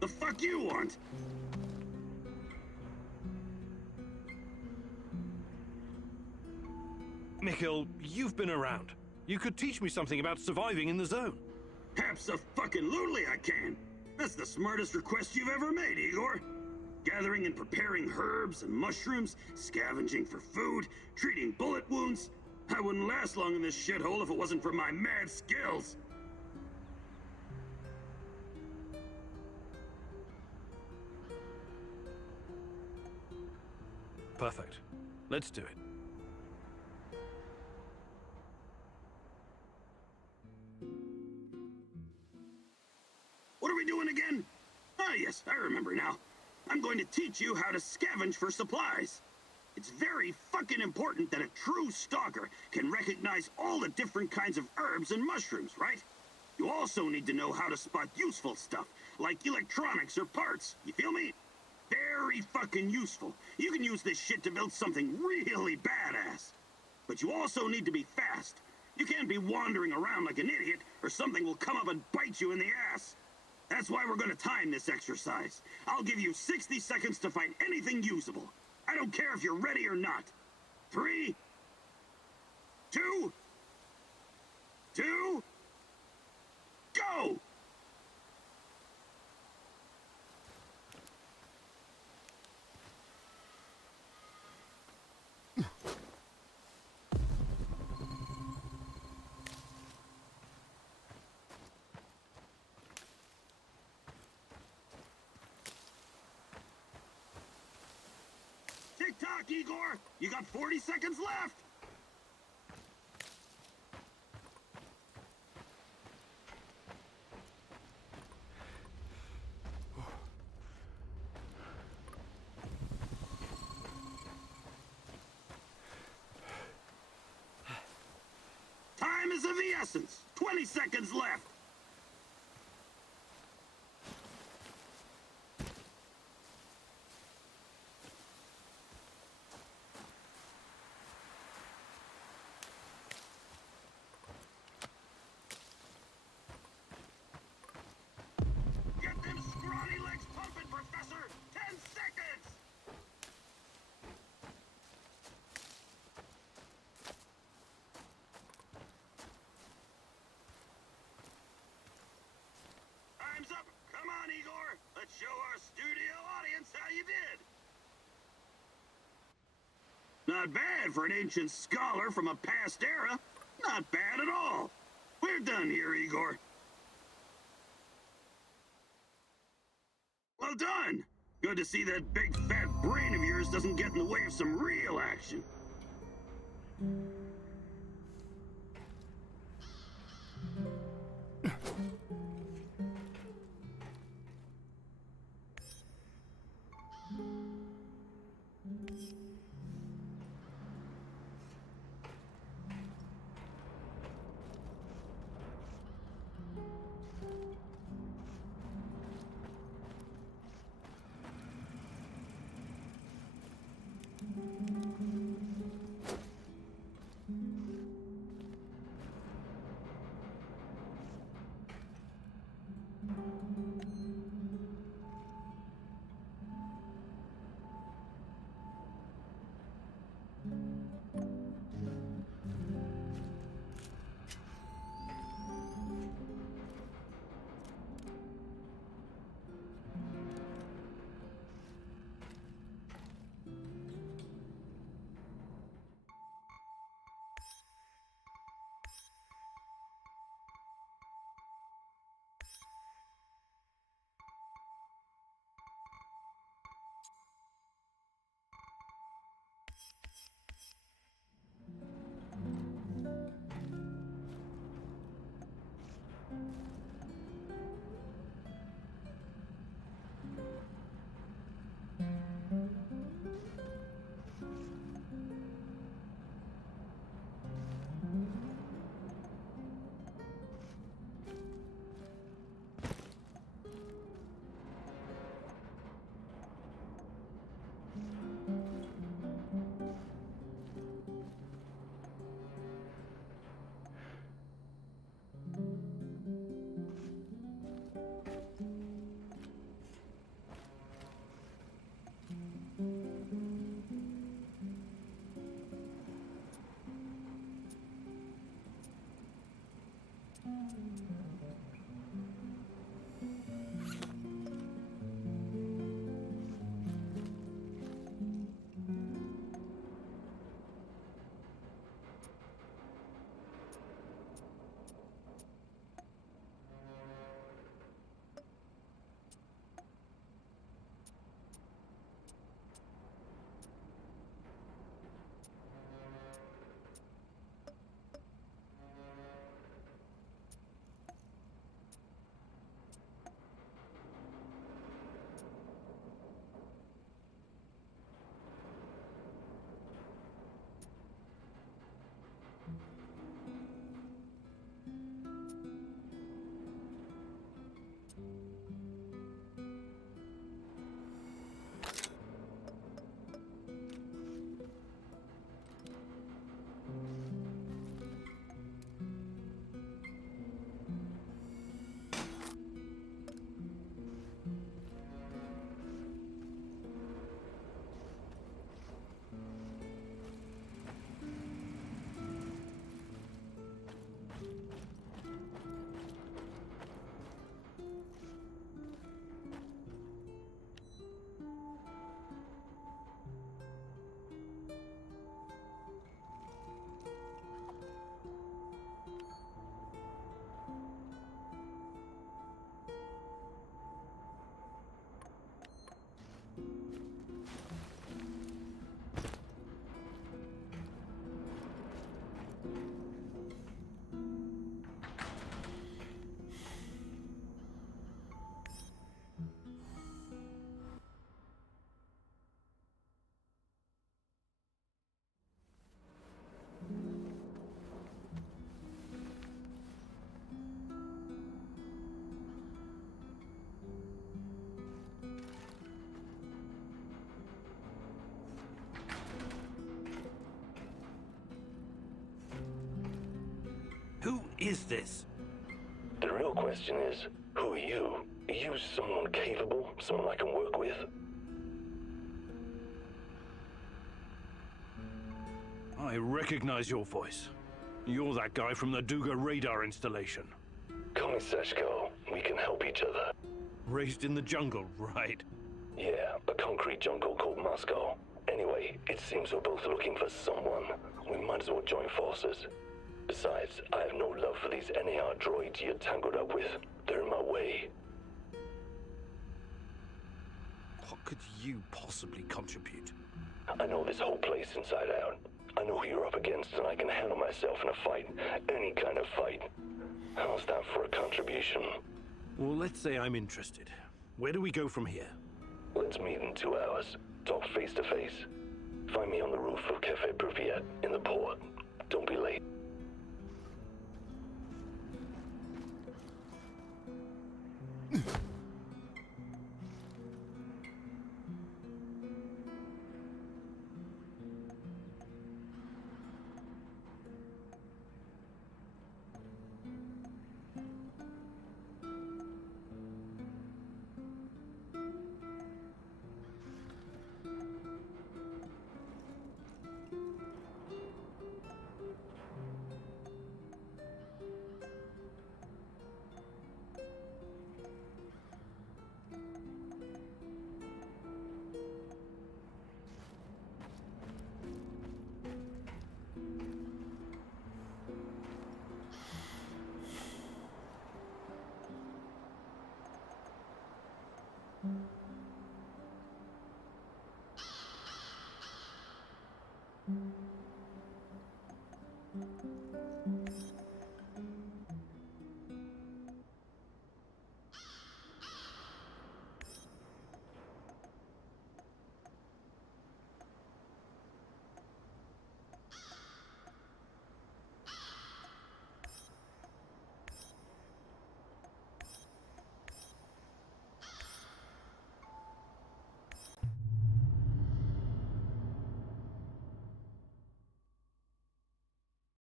The fuck you want? Mikhail, you've been around. You could teach me something about surviving in the zone. Abso-fucking-lutely I can. That's the smartest request you've ever made, Igor. Gathering and preparing herbs and mushrooms, scavenging for food, treating bullet wounds. I wouldn't last long in this shithole if it wasn't for my mad skills. Perfect. Let's do it. What are we doing again? Ah, yes, I remember now. I'm going to teach you how to scavenge for supplies. It's very fucking important that a true stalker can recognize all the different kinds of herbs and mushrooms, right? You also need to know how to spot useful stuff, like electronics or parts. You feel me? Very fucking useful. You can use this shit to build something really badass. But you also need to be fast. You can't be wandering around like an idiot, or something will come up and bite you in the ass. That's why we're gonna time this exercise. I'll give you 60 seconds to find anything usable. I don't care if you're ready or not. 3, 2, go! Tick-tock, Igor! You got 40 seconds left! Time is of the essence. 20 seconds left. Get them scrawny legs pumping, Professor! 10 seconds! Time's up! Come on, Igor! Let's show our studio audience how you did! Not bad for an ancient scholar from a past era. Not bad at all. We're done here, Igor. Well done! Good to see that big fat brain of yours doesn't get in the way of some real action. is this? The real question is, who are you? Are you someone capable? Someone I can work with? I recognize your voice. You're that guy from the Duga radar installation. Call me Seshko. We can help each other. Raised in the jungle, right? Yeah, a concrete jungle called Moscow. Anyway, it seems we're both looking for someone. We might as well join forces. Besides, I have no love for these NAR droids you're tangled up with. They're in my way. What could you possibly contribute? I know this whole place inside out. I know who you're up against, and I can handle myself in a fight. Any kind of fight. How's that for a contribution? Well, let's say I'm interested. Where do we go from here? Let's meet in 2 hours. Talk face to face. Find me on the roof of Cafe Pripyat in the port. Don't be late.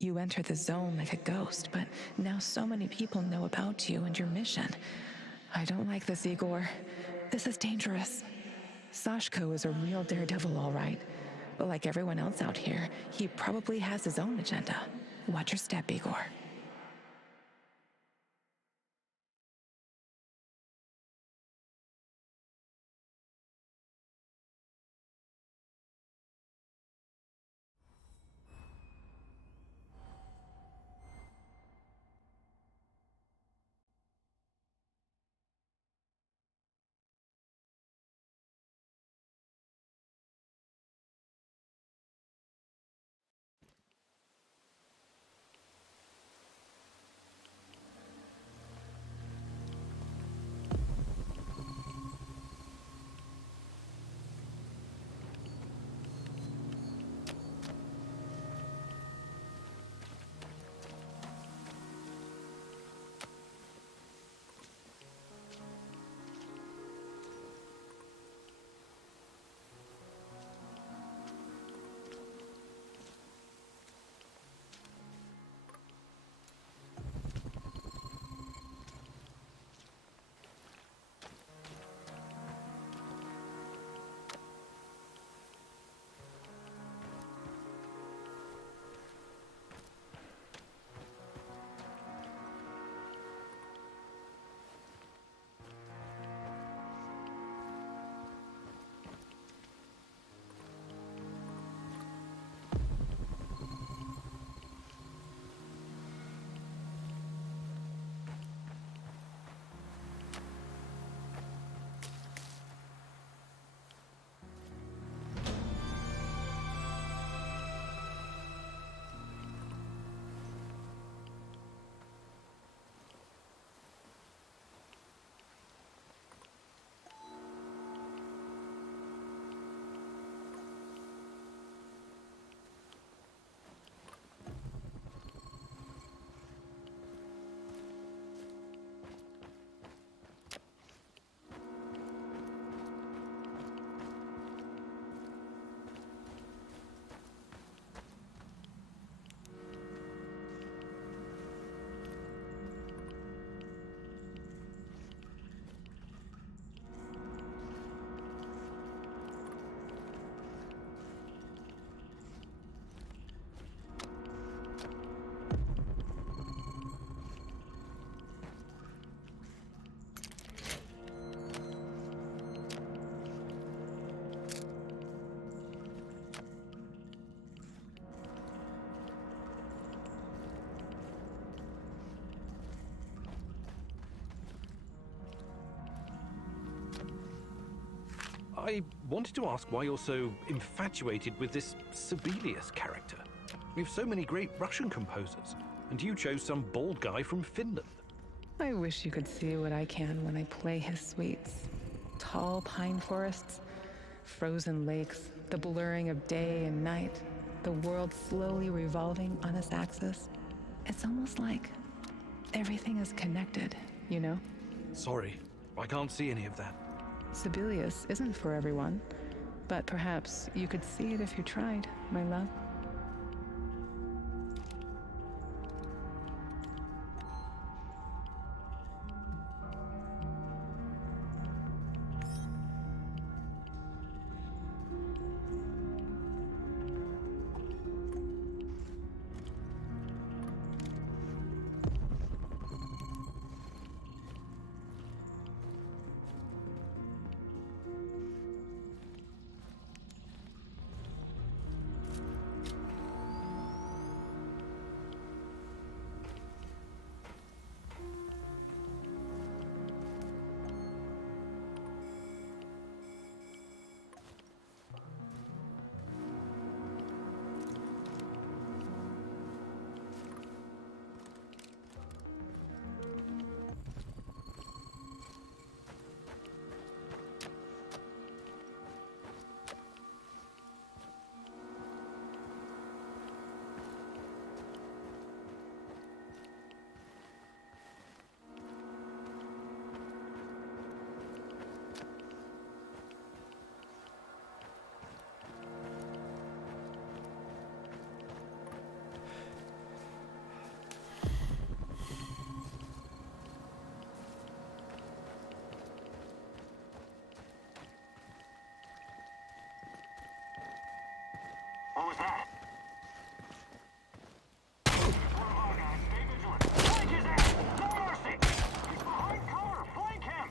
You enter the zone like a ghost, but now so many people know about you and your mission. I don't like this, Igor. This is dangerous. Sashko is a real daredevil, all right. But like everyone else out here, he probably has his own agenda. Watch your step, Igor. I wanted to ask why you're so infatuated with this Sibelius character. We have so many great Russian composers, and you chose some bald guy from Finland. I wish you could see what I can when I play his suites. Tall pine forests, frozen lakes, the blurring of day and night, the world slowly revolving on its axis. It's almost like everything is connected, you know? Sorry, I can't see any of that. Sibelius isn't for everyone, but perhaps you could see it if you tried, my love. What was that? One of our guys, stay vigilant. Flank his ass! No mercy! He's behind cover! Flank him!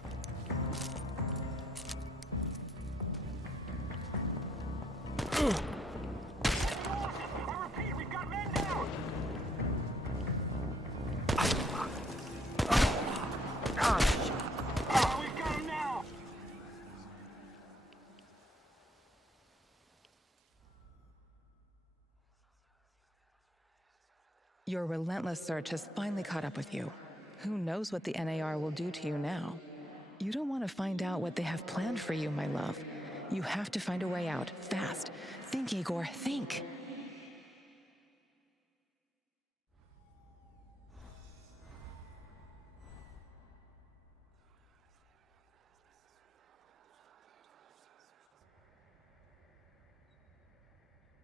I repeat, we've got men down! Oh, we've got him now! Your relentless search has finally caught up with you. Who knows what the NAR will do to you now? You don't want to find out what they have planned for you, my love. You have to find a way out, fast. Think, Igor, think.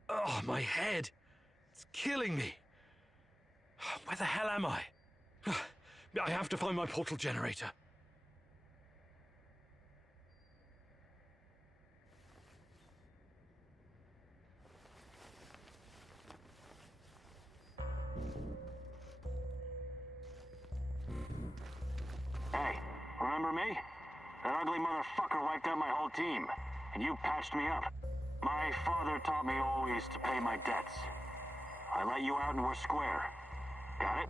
Oh, my head! It's killing me! Where the hell am I? I have to find my portal generator. Hey, remember me? That ugly motherfucker wiped out my whole team, and you patched me up. My father taught me always to pay my debts. I let you out and we're square. Got it?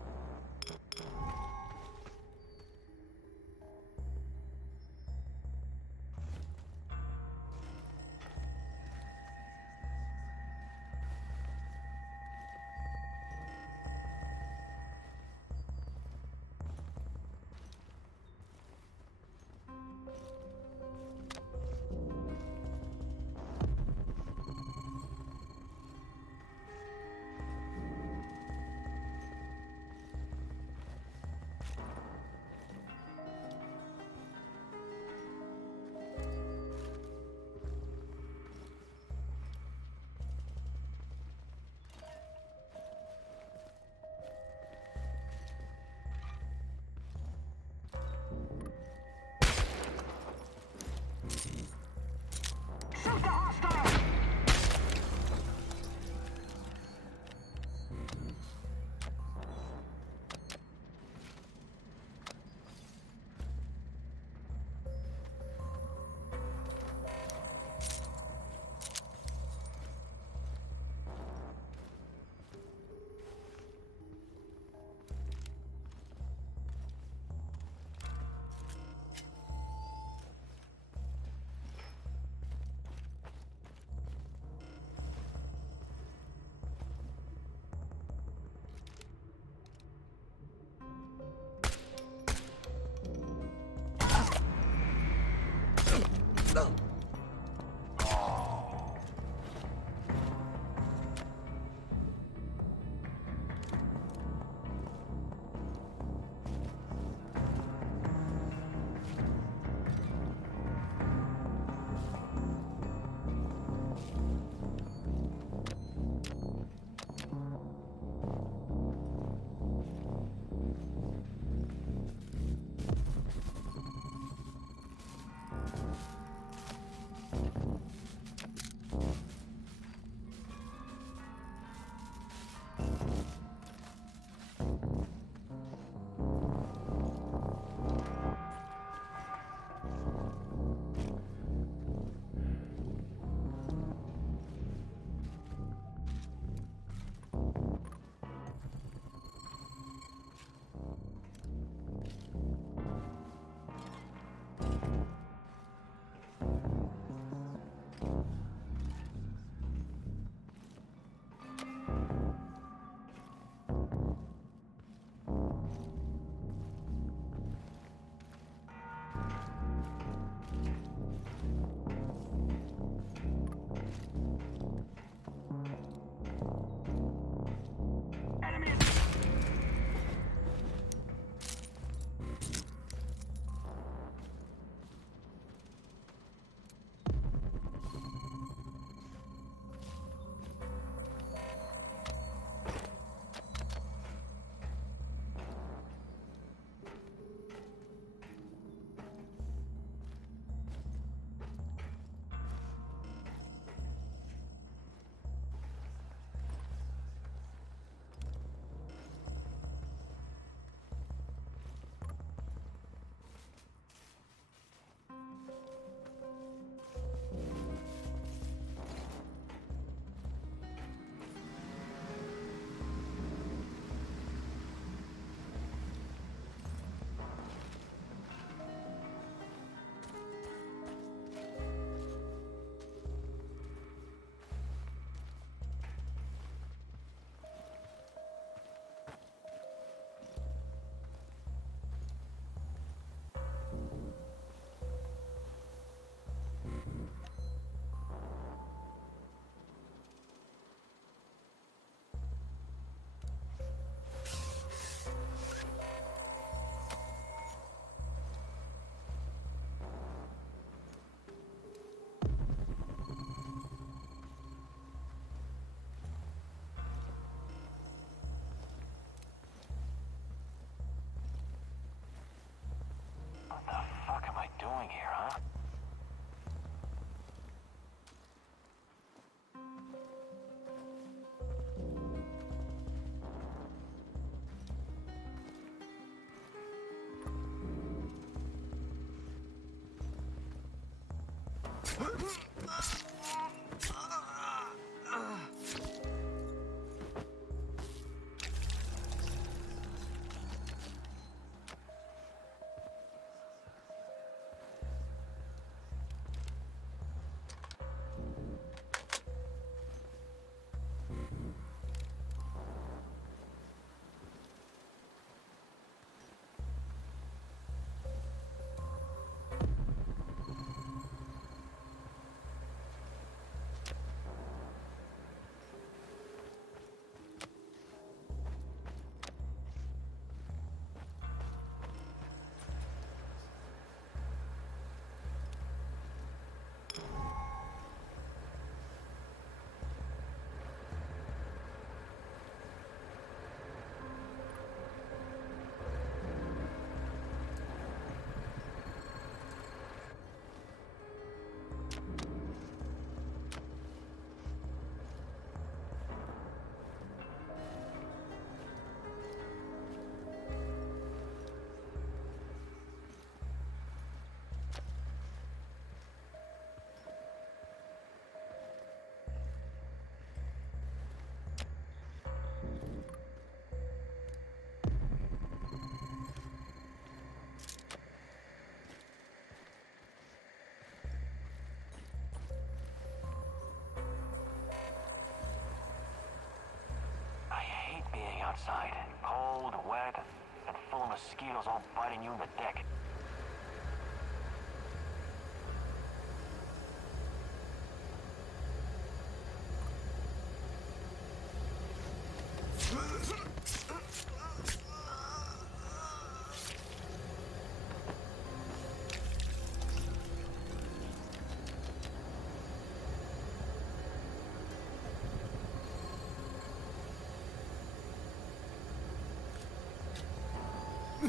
doing here, huh?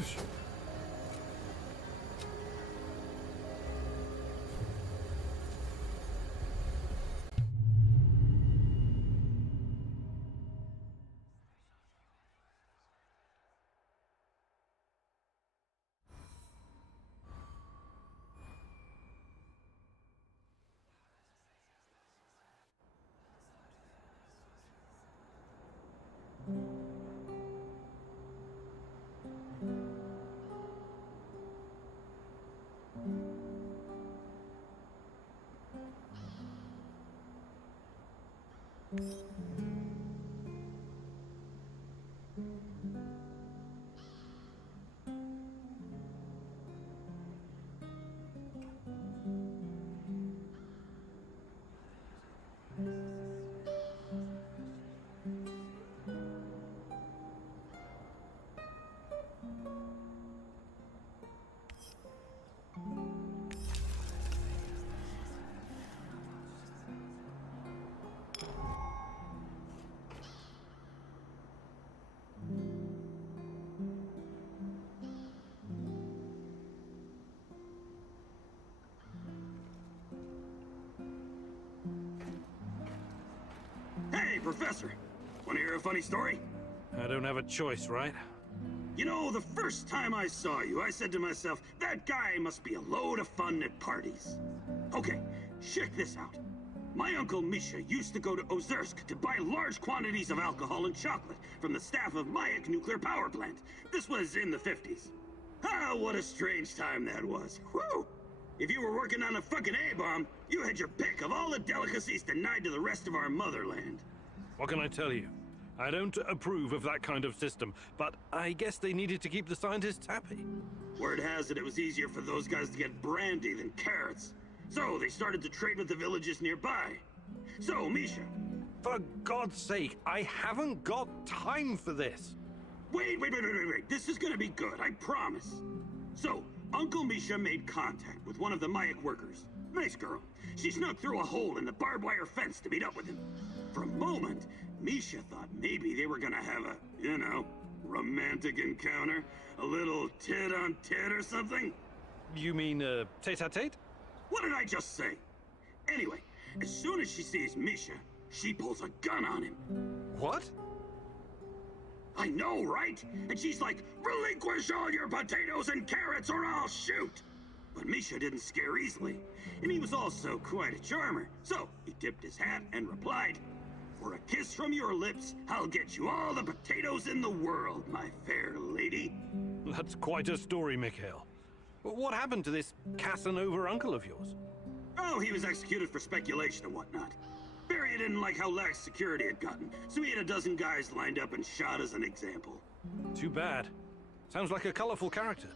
moves. Hey, Professor! Want to hear a funny story? I don't have a choice, right? You know, the first time I saw you, I said to myself, that guy must be a load of fun at parties. Okay, check this out. My uncle Misha used to go to Ozersk to buy large quantities of alcohol and chocolate from the staff of Mayak nuclear power plant. This was in the 50s. Ah, what a strange time that was. Whew! If you were working on a fucking A-bomb, you had your pick of all the delicacies denied to the rest of our motherland. What can I tell you? I don't approve of that kind of system, but I guess they needed to keep the scientists happy. Word has it was easier for those guys to get brandy than carrots. So they started to trade with the villages nearby. So, Misha. For God's sake, I haven't got time for this. Wait. This is gonna be good, I promise. So, Uncle Misha made contact with one of the Mayak workers. Nice girl. She snuck through a hole in the barbed wire fence to meet up with him. For a moment, Misha thought maybe they were gonna have a, you know, romantic encounter. A little tit-on-tit or something. You mean, tete-a-tete? What did I just say? Anyway, as soon as she sees Misha, she pulls a gun on him. What? I know, right? And she's like, relinquish all your potatoes and carrots or I'll shoot! But Misha didn't scare easily, and he was also quite a charmer. So he tipped his hat and replied, for a kiss from your lips, I'll get you all the potatoes in the world, my fair lady. That's quite a story, Mikhail. What happened to this Casanova uncle of yours? Oh, he was executed for speculation and whatnot. Barry didn't like how lax security had gotten, so he had a dozen guys lined up and shot as an example. Too bad. Sounds like a colorful character.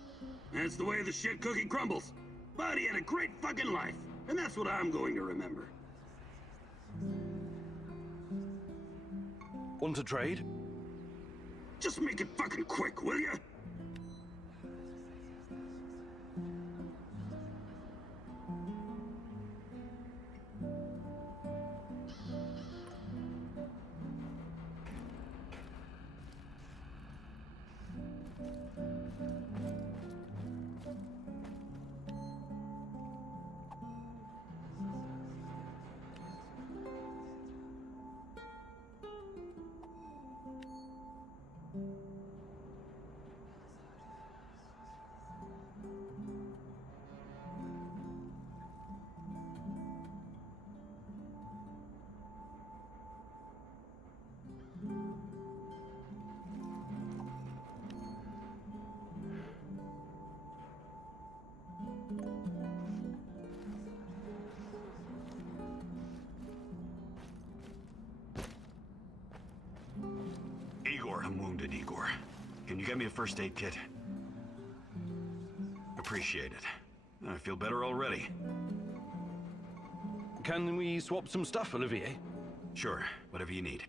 That's the way the shit cookie crumbles. But he had a great fucking life, and that's what I'm going to remember. Want to trade? Just make it fucking quick, will ya? Igor, I'm wounded, Igor. Can you get me a first aid kit? Appreciate it. I feel better already. Can we swap some stuff, Olivier? Sure, whatever you need.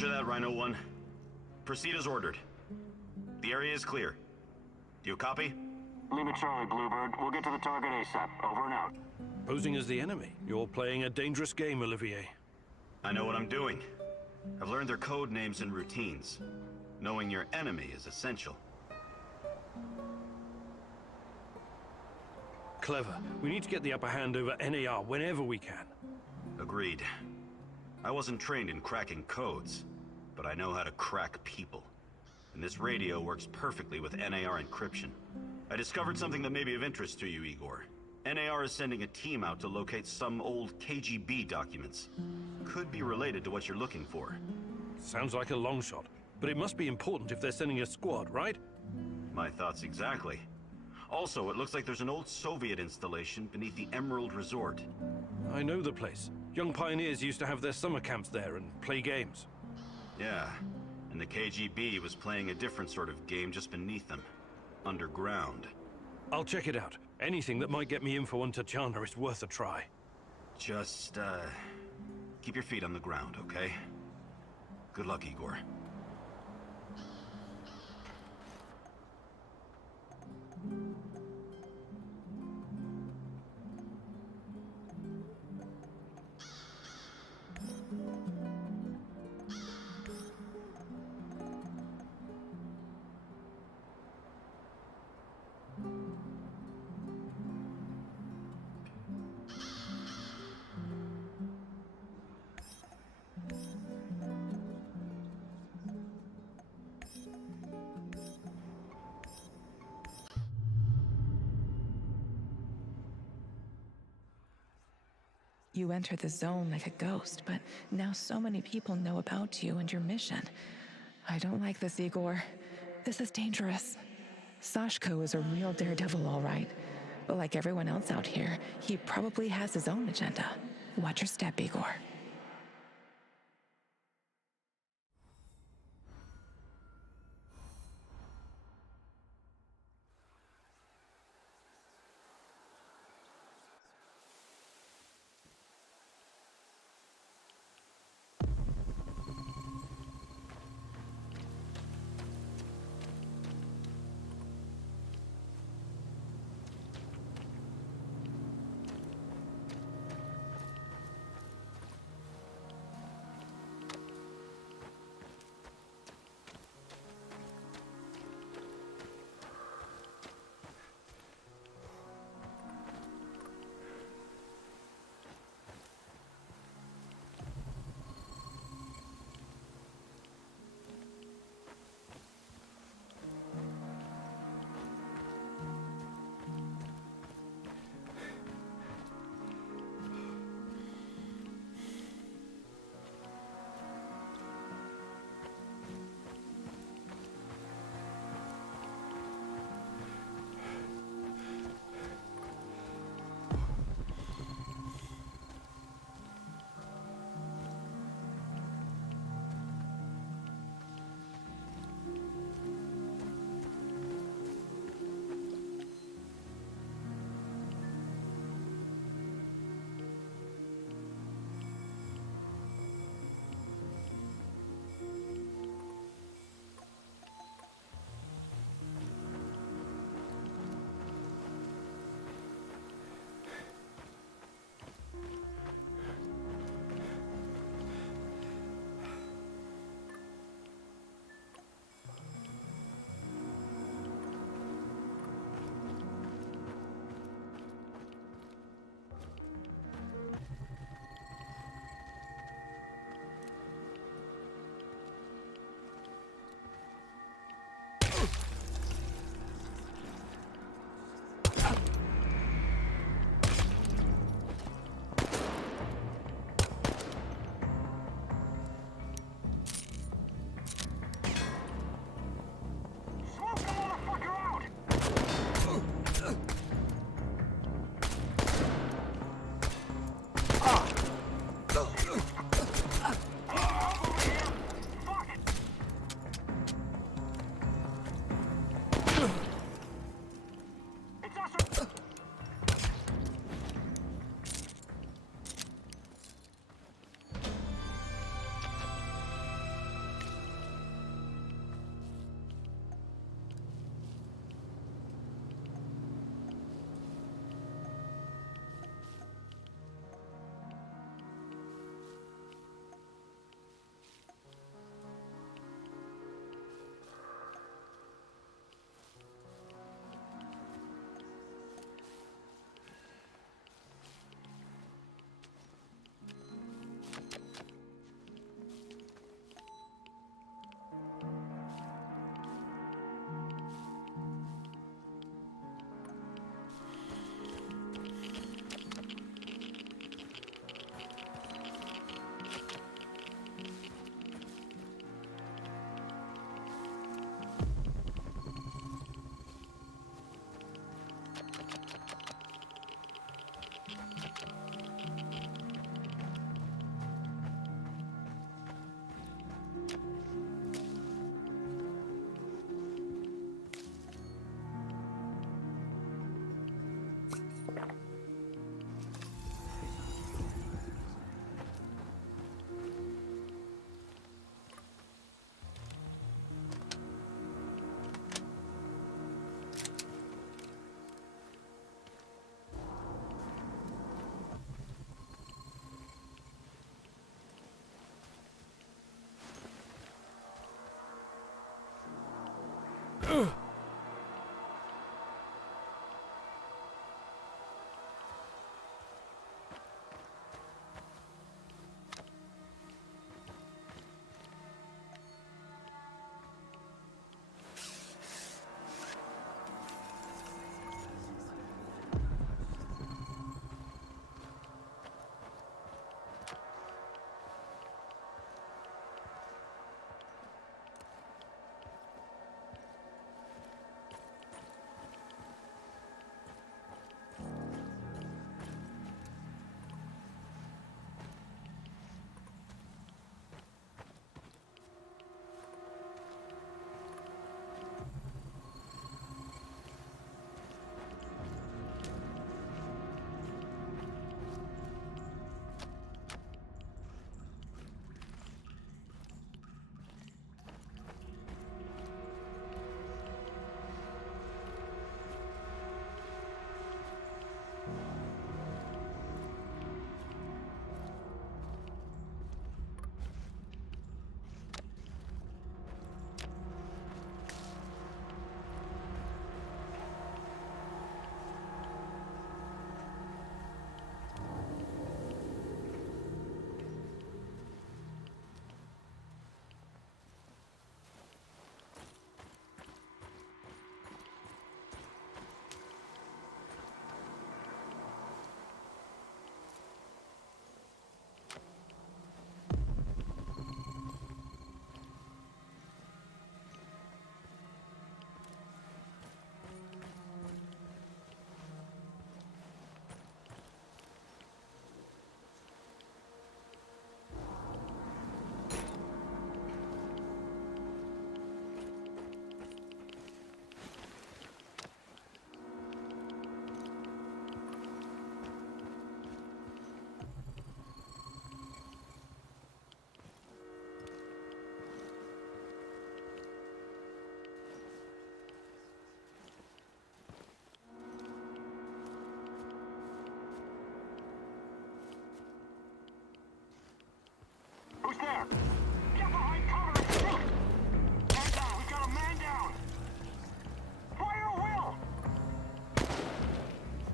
Roger that, Rhino 1. Proceed as ordered. The area is clear. Do you copy? Leave it Charlie, Bluebird. We'll get to the target ASAP. Over and out. Posing as the enemy. You're playing a dangerous game, Olivier. I know what I'm doing. I've learned their code names and routines. Knowing your enemy is essential. Clever. We need to get the upper hand over NAR whenever we can. Agreed. I wasn't trained in cracking codes, but I know how to crack people. And this radio works perfectly with NAR encryption. I discovered something that may be of interest to you, Igor. NAR is sending a team out to locate some old KGB documents. Could be related to what you're looking for. Sounds like a long shot, but it must be important if they're sending a squad, right? My thoughts exactly. Also, it looks like there's an old Soviet installation beneath the Emerald Resort. I know the place. Young pioneers used to have their summer camps there and play games. Yeah, and the KGB was playing a different sort of game just beneath them. Underground. I'll check it out. Anything that might get me info on Tatiana is worth a try. Just, keep your feet on the ground, okay? Good luck, Igor. You entered the zone like a ghost, but now so many people know about you and your mission. I don't like this, Igor. This is dangerous. Sashko is a real daredevil, all right. But like everyone else out here, he probably has his own agenda. Watch your step, Igor. Who's there? Get behind cover and shoot! Man down, we got a man down! Fire Will!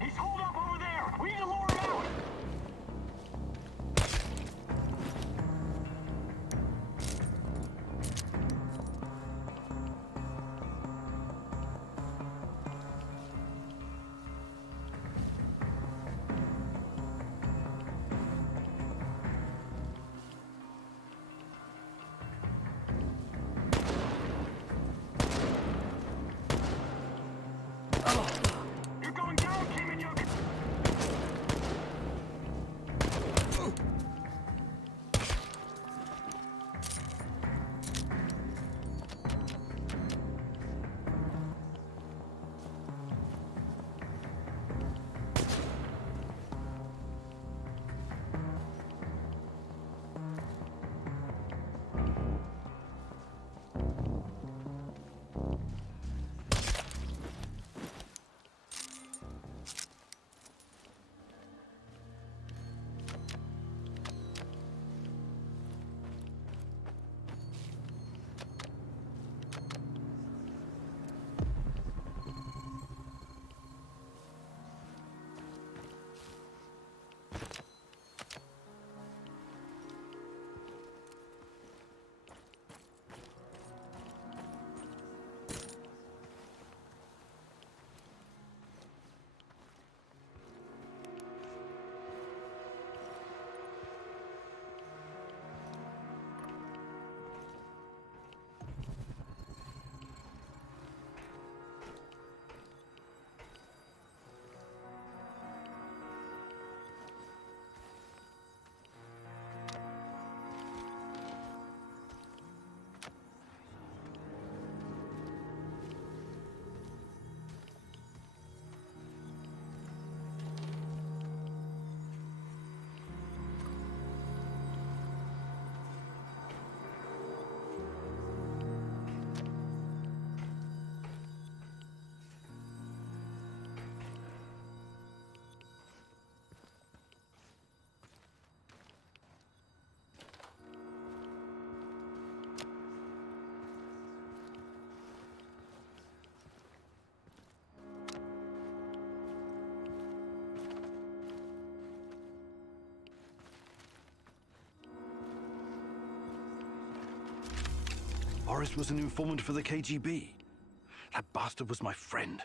He's holed up over there! We need to lure him out! Boris was an informant for the KGB. That bastard was my friend.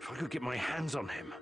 If I could get my hands on him...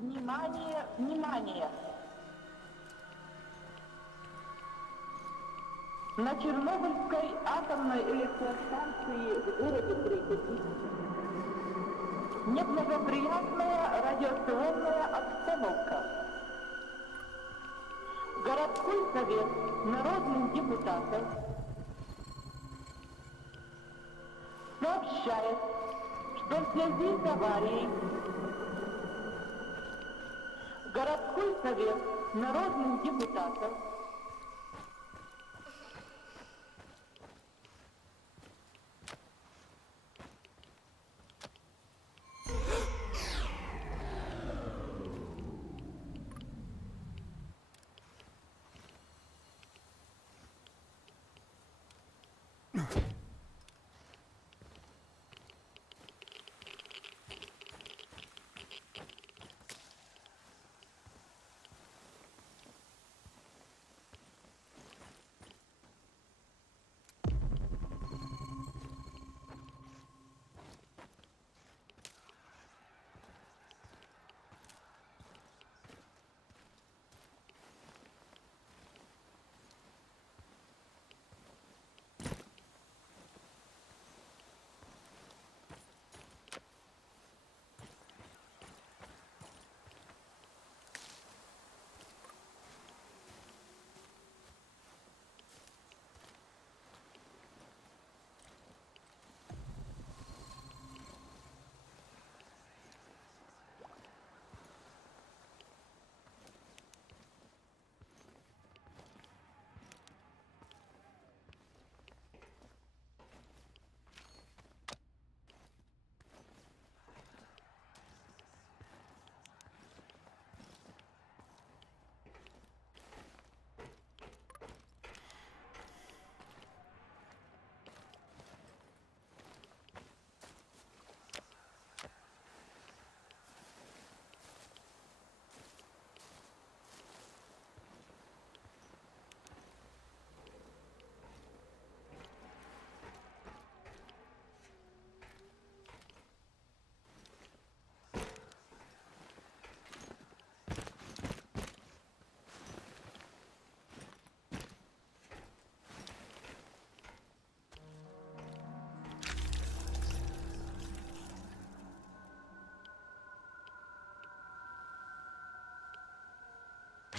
Внимание, внимание! На Чернобыльской атомной электростанции в городе Припяти неблагоприятная радиационная обстановка. Городской совет народных депутатов сообщает, что в связи с аварией Городской совет народных депутатов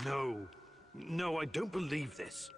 No, No, I don't believe this.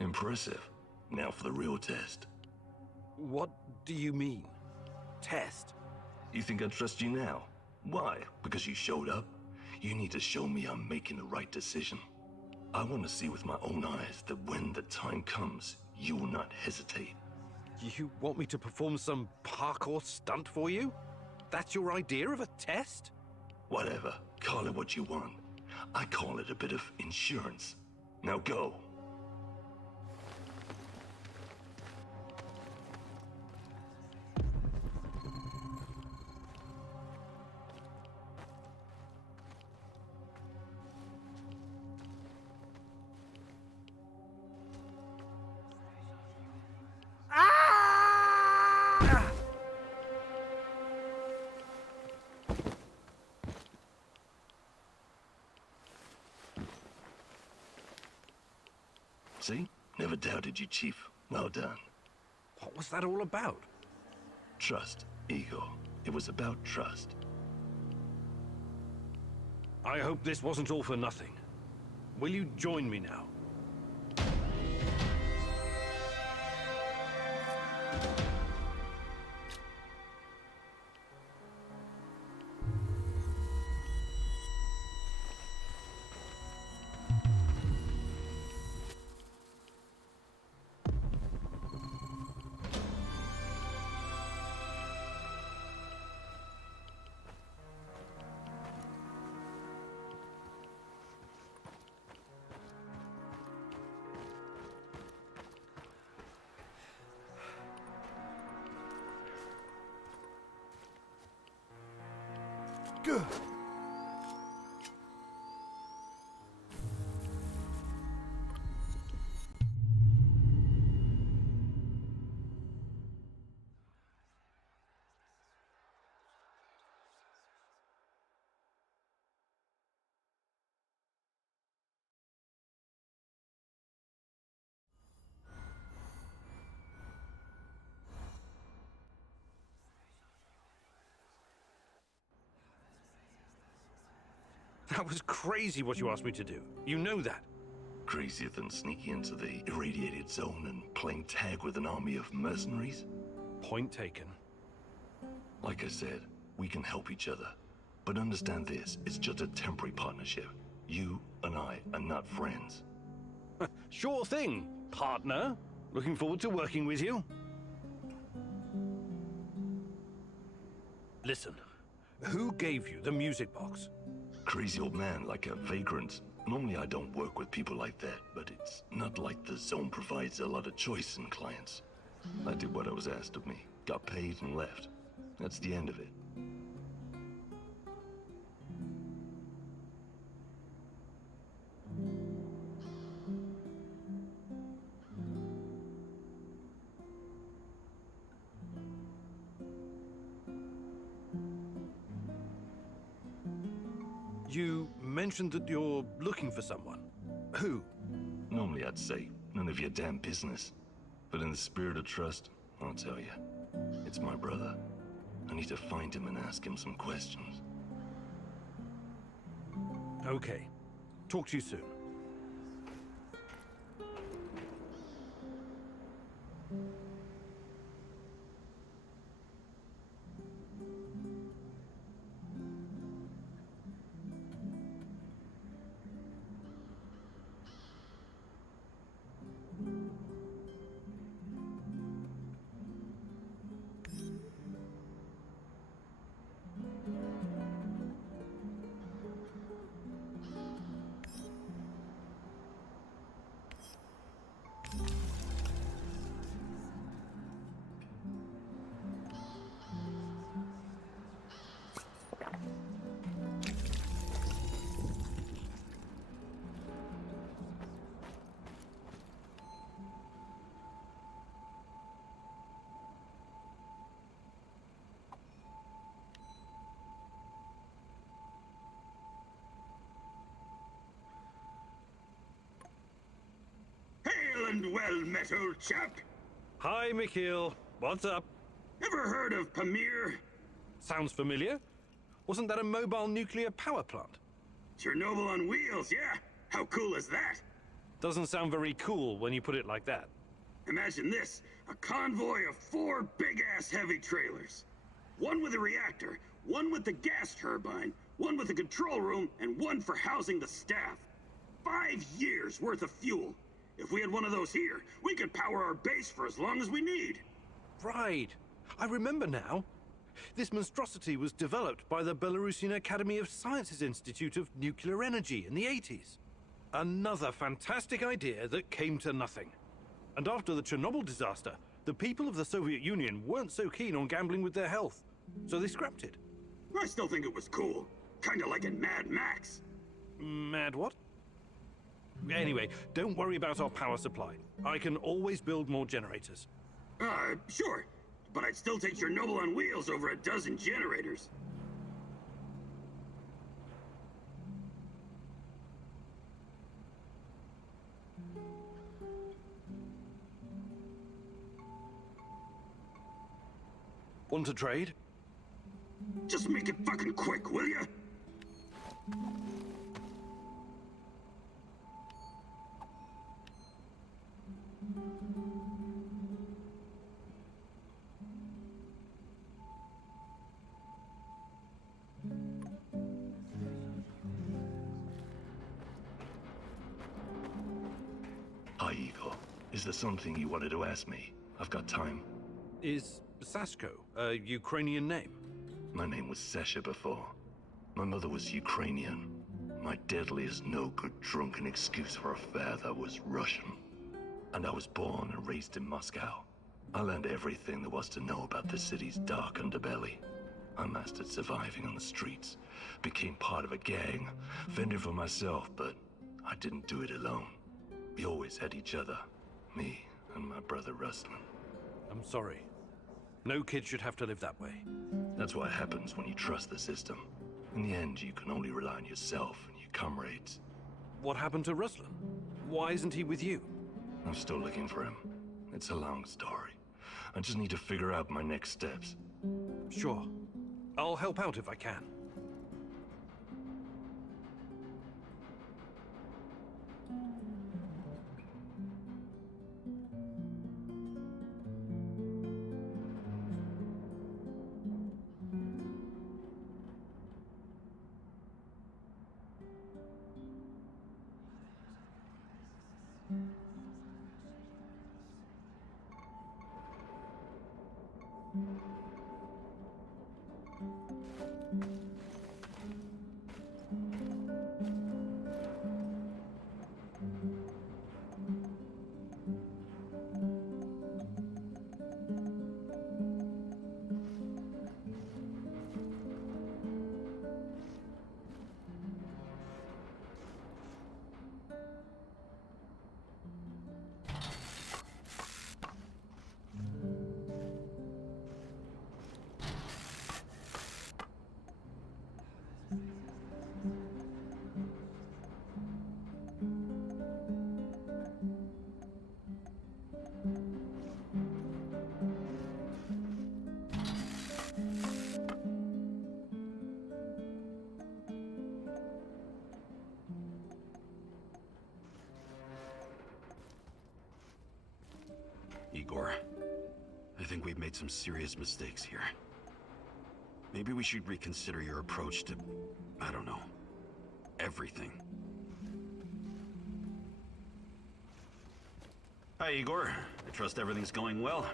Impressive. Now for the real test. What do you mean? Test? You think I trust you now? Why? Because you showed up? You need to show me I'm making the right decision. I want to see with my own eyes that when the time comes, you will not hesitate. You want me to perform some parkour stunt for you? That's your idea of a test? Whatever. Call it what you want. I call it a bit of insurance. Now go. See? Never doubted you, Chief. Well done. What was that all about? Trust, Igor. It was about trust. I hope this wasn't all for nothing. Will you join me now? Good. That was crazy what you asked me to do. You know that. Crazier than sneaking into the irradiated zone and playing tag with an army of mercenaries? Point taken. Like I said, we can help each other. But understand this, it's just a temporary partnership. You and I are not friends. Sure thing, partner. Looking forward to working with you. Listen, who gave you the music box? Crazy old man, like a vagrant. Normally I don't work with people like that, but it's not like the zone provides a lot of choice in clients. I did what I was asked of me, got paid and left. That's the end of it. You mentioned that you're looking for someone. Who? Normally I'd say, none of your damn business. But in the spirit of trust, I'll tell you. It's my brother. I need to find him and ask him some questions. Okay. Talk to you soon. Hail and well met, old chap. Hi, Mikhail. What's up? Ever heard of Pamir? Sounds familiar. Wasn't that a mobile nuclear power plant? Chernobyl on wheels, yeah? How cool is that? Doesn't sound very cool when you put it like that. Imagine this, a convoy of 4 big-ass heavy trailers. One with a reactor, one with the gas turbine, one with the control room, and one for housing the staff. 5 years worth of fuel. If we had one of those here, we could power our base for as long as we need. Right. I remember now. This monstrosity was developed by the Belarusian Academy of Sciences Institute of Nuclear Energy in the 80s. Another fantastic idea that came to nothing. And after the Chernobyl disaster, the people of the Soviet Union weren't so keen on gambling with their health, so they scrapped it. I still think it was cool. Kinda like in Mad Max. Mad what? Anyway, don't worry about our power supply. I can always build more generators. Sure. But I'd still take Chernobyl on wheels over a dozen generators. Want to trade? Just make it fucking quick, will ya? Hi, Igor. Is there something you wanted to ask me? I've got time. Is Sashko a Ukrainian name? My name was Sasha before. My mother was Ukrainian. My deadliest no-good drunken excuse for a father was Russian. And I was born and raised in Moscow. I learned everything there was to know about the city's dark underbelly. I mastered surviving on the streets, became part of a gang, fended for myself, but I didn't do it alone. We always had each other, me and my brother Ruslan. I'm sorry. No kid should have to live that way. That's what happens when you trust the system. In the end, you can only rely on yourself and your comrades. What happened to Ruslan? Why isn't he with you? I'm still looking for him. It's a long story. I just need to figure out my next steps. Sure. I'll help out if I can. Igor, I think we've made some serious mistakes here. Maybe we should reconsider your approach to, I don't know, everything. Hi, Igor. I trust everything's going well.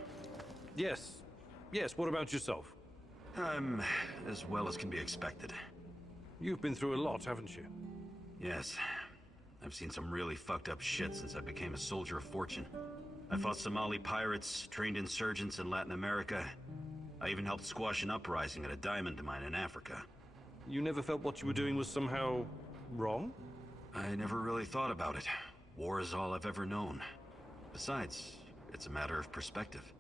Yes. Yes, what about yourself? I'm as well as can be expected. You've been through a lot, haven't you? Yes. I've seen some really fucked up shit since I became a soldier of fortune. I fought Somali pirates, trained insurgents in Latin America. I even helped squash an uprising at a diamond mine in Africa. You never felt what you were doing was somehow wrong? I never really thought about it. War is all I've ever known. Besides, it's a matter of perspective.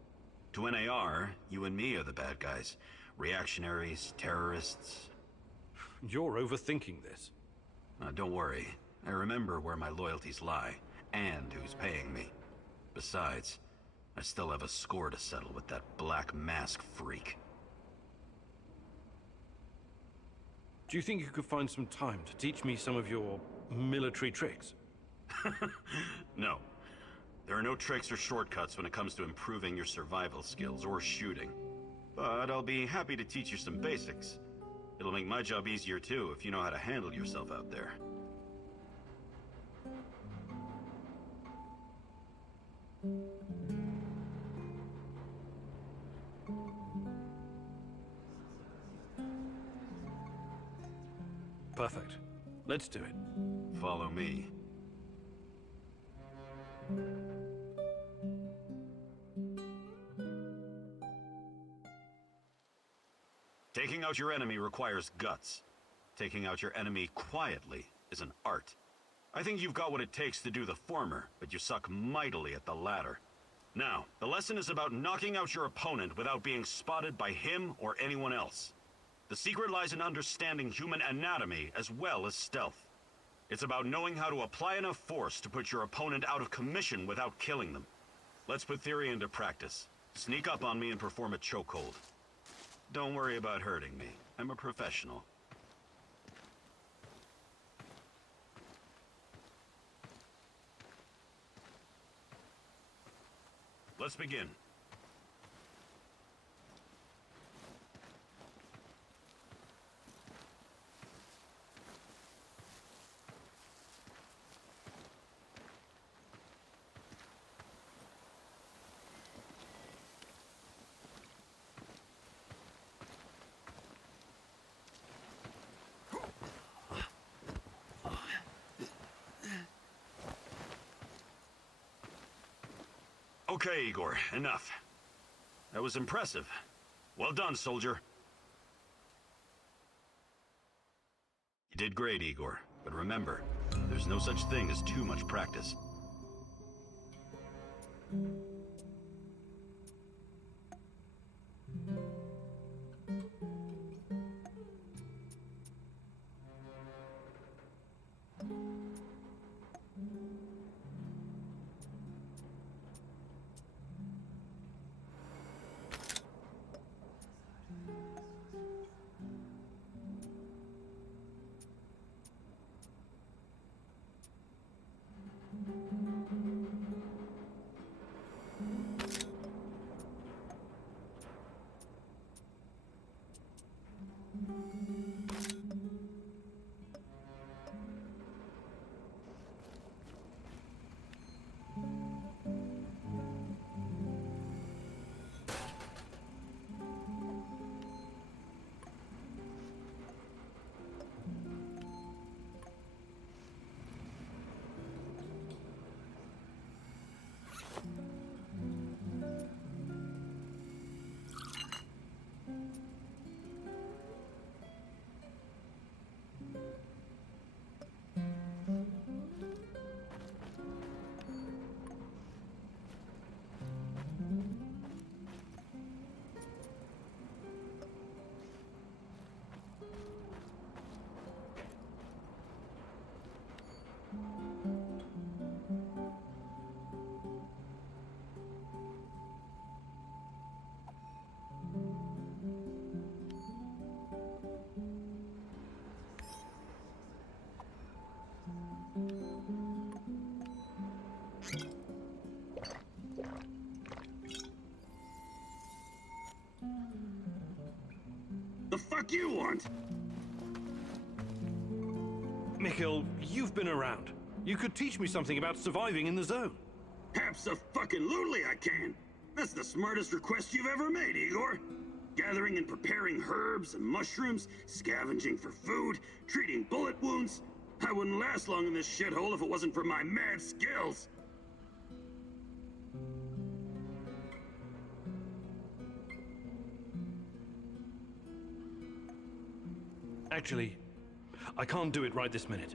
To NAR, you and me are the bad guys. Reactionaries, terrorists. You're overthinking this. Don't worry. I remember where my loyalties lie, and who's paying me. Besides, I still have a score to settle with that Black Mask freak. Do you think you could find some time to teach me some of your military tricks? No. There are no tricks or shortcuts when it comes to improving your survival skills or shooting. But I'll be happy to teach you some basics. It'll make my job easier too if you know how to handle yourself out there. Perfect. Let's do it. Follow me. Taking out your enemy requires guts. Taking out your enemy quietly is an art. I think you've got what it takes to do the former, but you suck mightily at the latter. Now, the lesson is about knocking out your opponent without being spotted by him or anyone else. The secret lies in understanding human anatomy as well as stealth. It's about knowing how to apply enough force to put your opponent out of commission without killing them. Let's put theory into practice. Sneak up on me and perform a chokehold. Don't worry about hurting me. I'm a professional. Let's begin. Okay, Igor, enough. That was impressive. Well done, soldier. You did great, Igor. But remember, there's no such thing as too much practice. fuck you want? Mikhail, you've been around. You could teach me something about surviving in the zone. Abso-fucking-lutely I can. That's the smartest request you've ever made, Igor. Gathering and preparing herbs and mushrooms, scavenging for food, treating bullet wounds. I wouldn't last long in this shithole if it wasn't for my mad skills. Actually, I can't do it right this minute.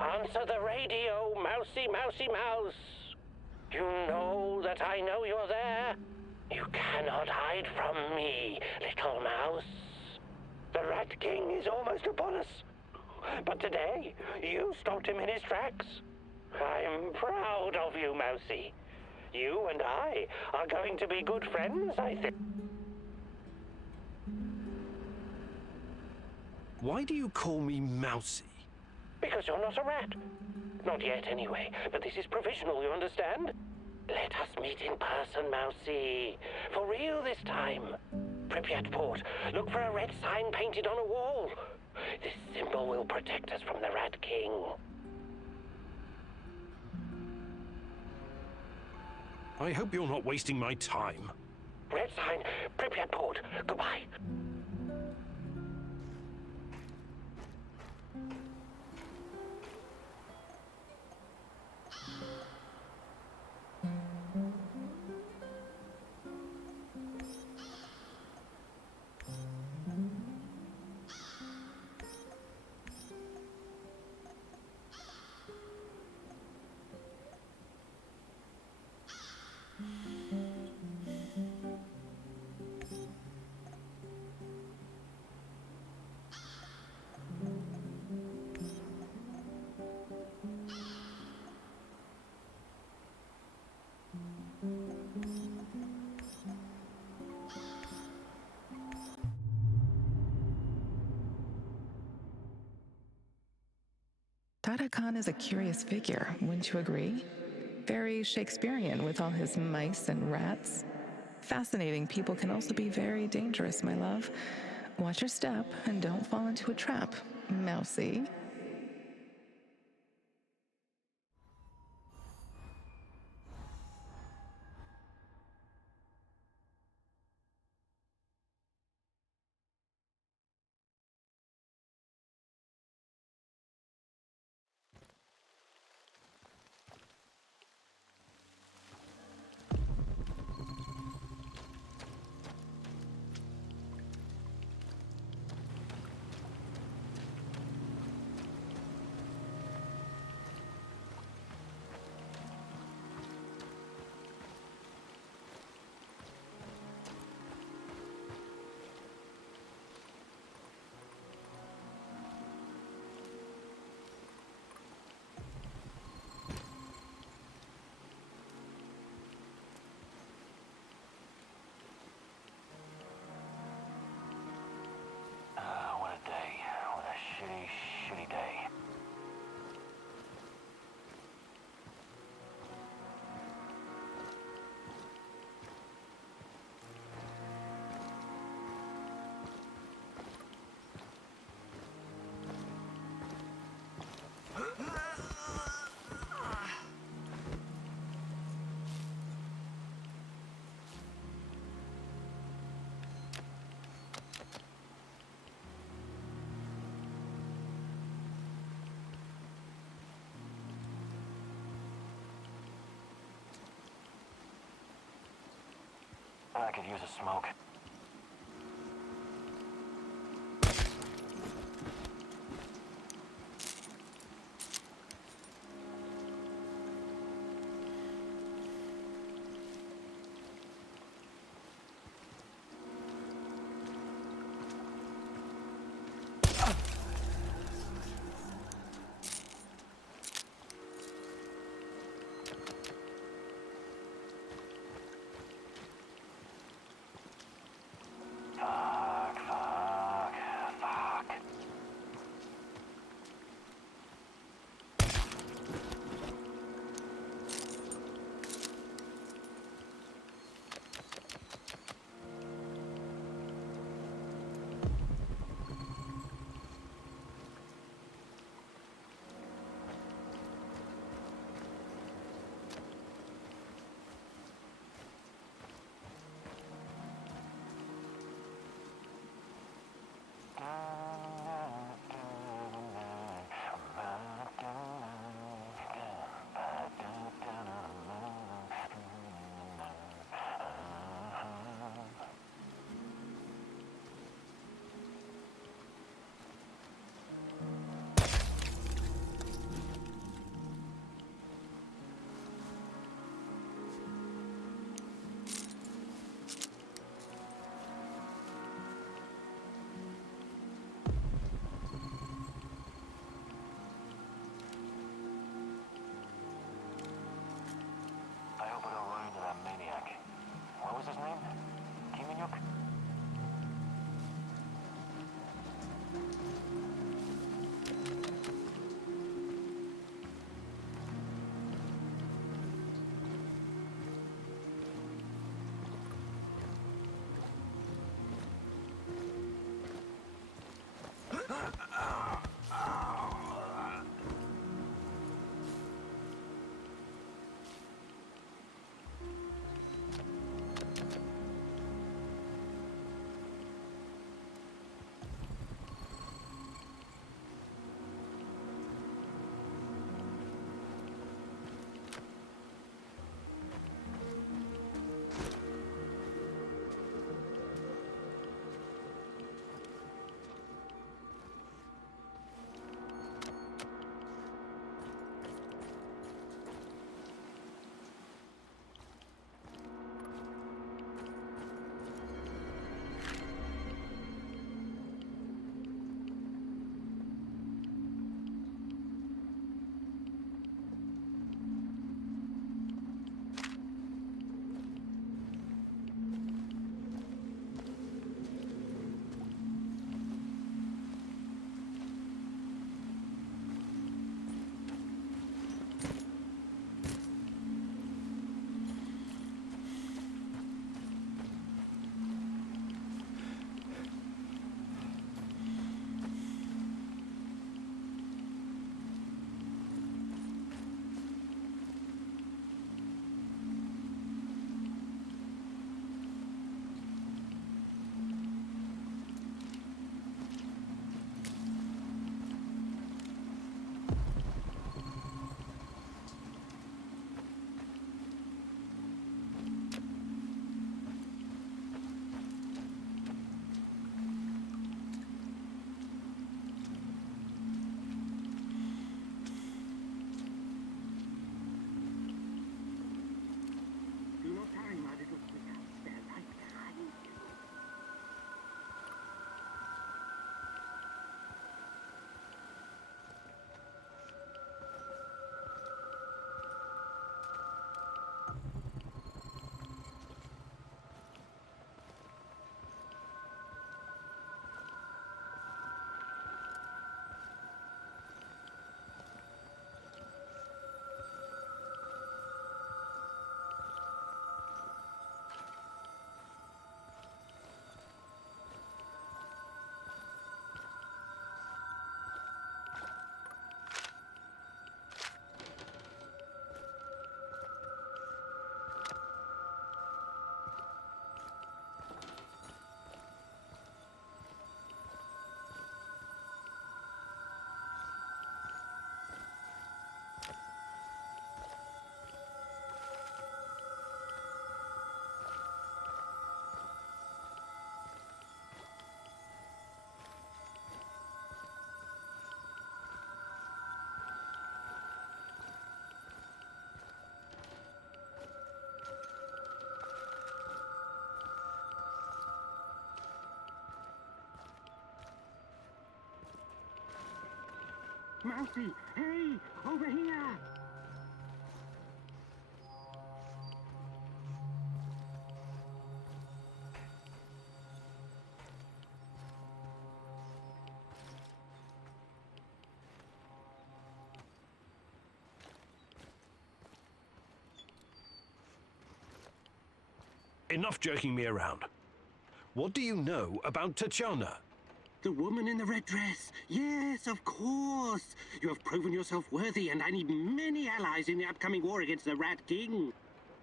Answer the radio, mousy, mousy, mouse. You know that I know you're there. You cannot hide from me, little mouse. The Rat King is almost upon us. But today, you stopped him in his tracks. I'm proud of you, mousy. You and I are going to be good friends, I think. Why do you call me Mousy? Because you're not a rat. Not yet, anyway. But this is provisional, you understand? Let us meet in person, mousy. For real this time. Pripyat port. Look for a red sign painted on a wall. This symbol will protect us from the Rat King. I hope you're not wasting my time. Red sign, Pripyat port. Goodbye. Dada Khan is a curious figure, wouldn't you agree? Very Shakespearean with all his mice and rats. Fascinating people can also be very dangerous, my love. Watch your step and don't fall into a trap, mousy. I could use a smoke. Mousy, hey, over here! Enough jerking me around. What do you know about Tatiana? The woman in the red dress. Yes, of course. You have proven yourself worthy, and I need many allies in the upcoming war against the Rat King.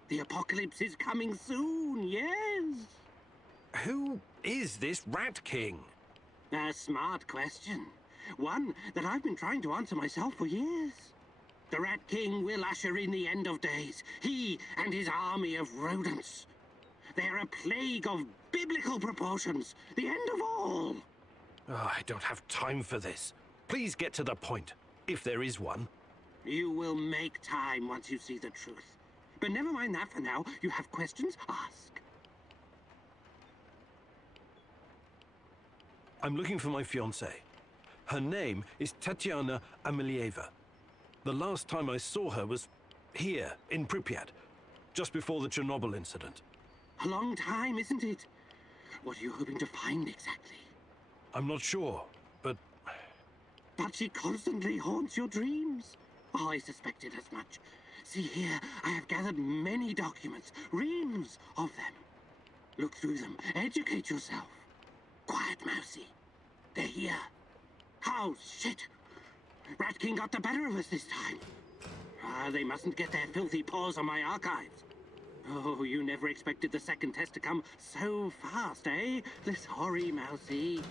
The apocalypse is coming soon, yes. Who is this Rat King? A smart question. One that I've been trying to answer myself for years. The Rat King will usher in the end of days. He and his army of rodents. They're a plague of biblical proportions. The end of all. Oh, I don't have time for this. Please get to the point, if there is one. You will make time once you see the truth. But never mind that for now. You have questions? Ask. I'm looking for my fiancée. Her name is Tatiana Amelieva. The last time I saw her was here, in Pripyat, just before the Chernobyl incident. A long time, isn't it? What are you hoping to find exactly? I'm not sure, but... But she constantly haunts your dreams. Oh, I suspected as much. See here, I have gathered many documents, reams of them. Look through them, educate yourself. Quiet, Mousy. They're here. Oh, shit. Rat King got the better of us this time. They mustn't get their filthy paws on my archives. Oh, you never expected the second test to come so fast, eh? Sorry, Mousy.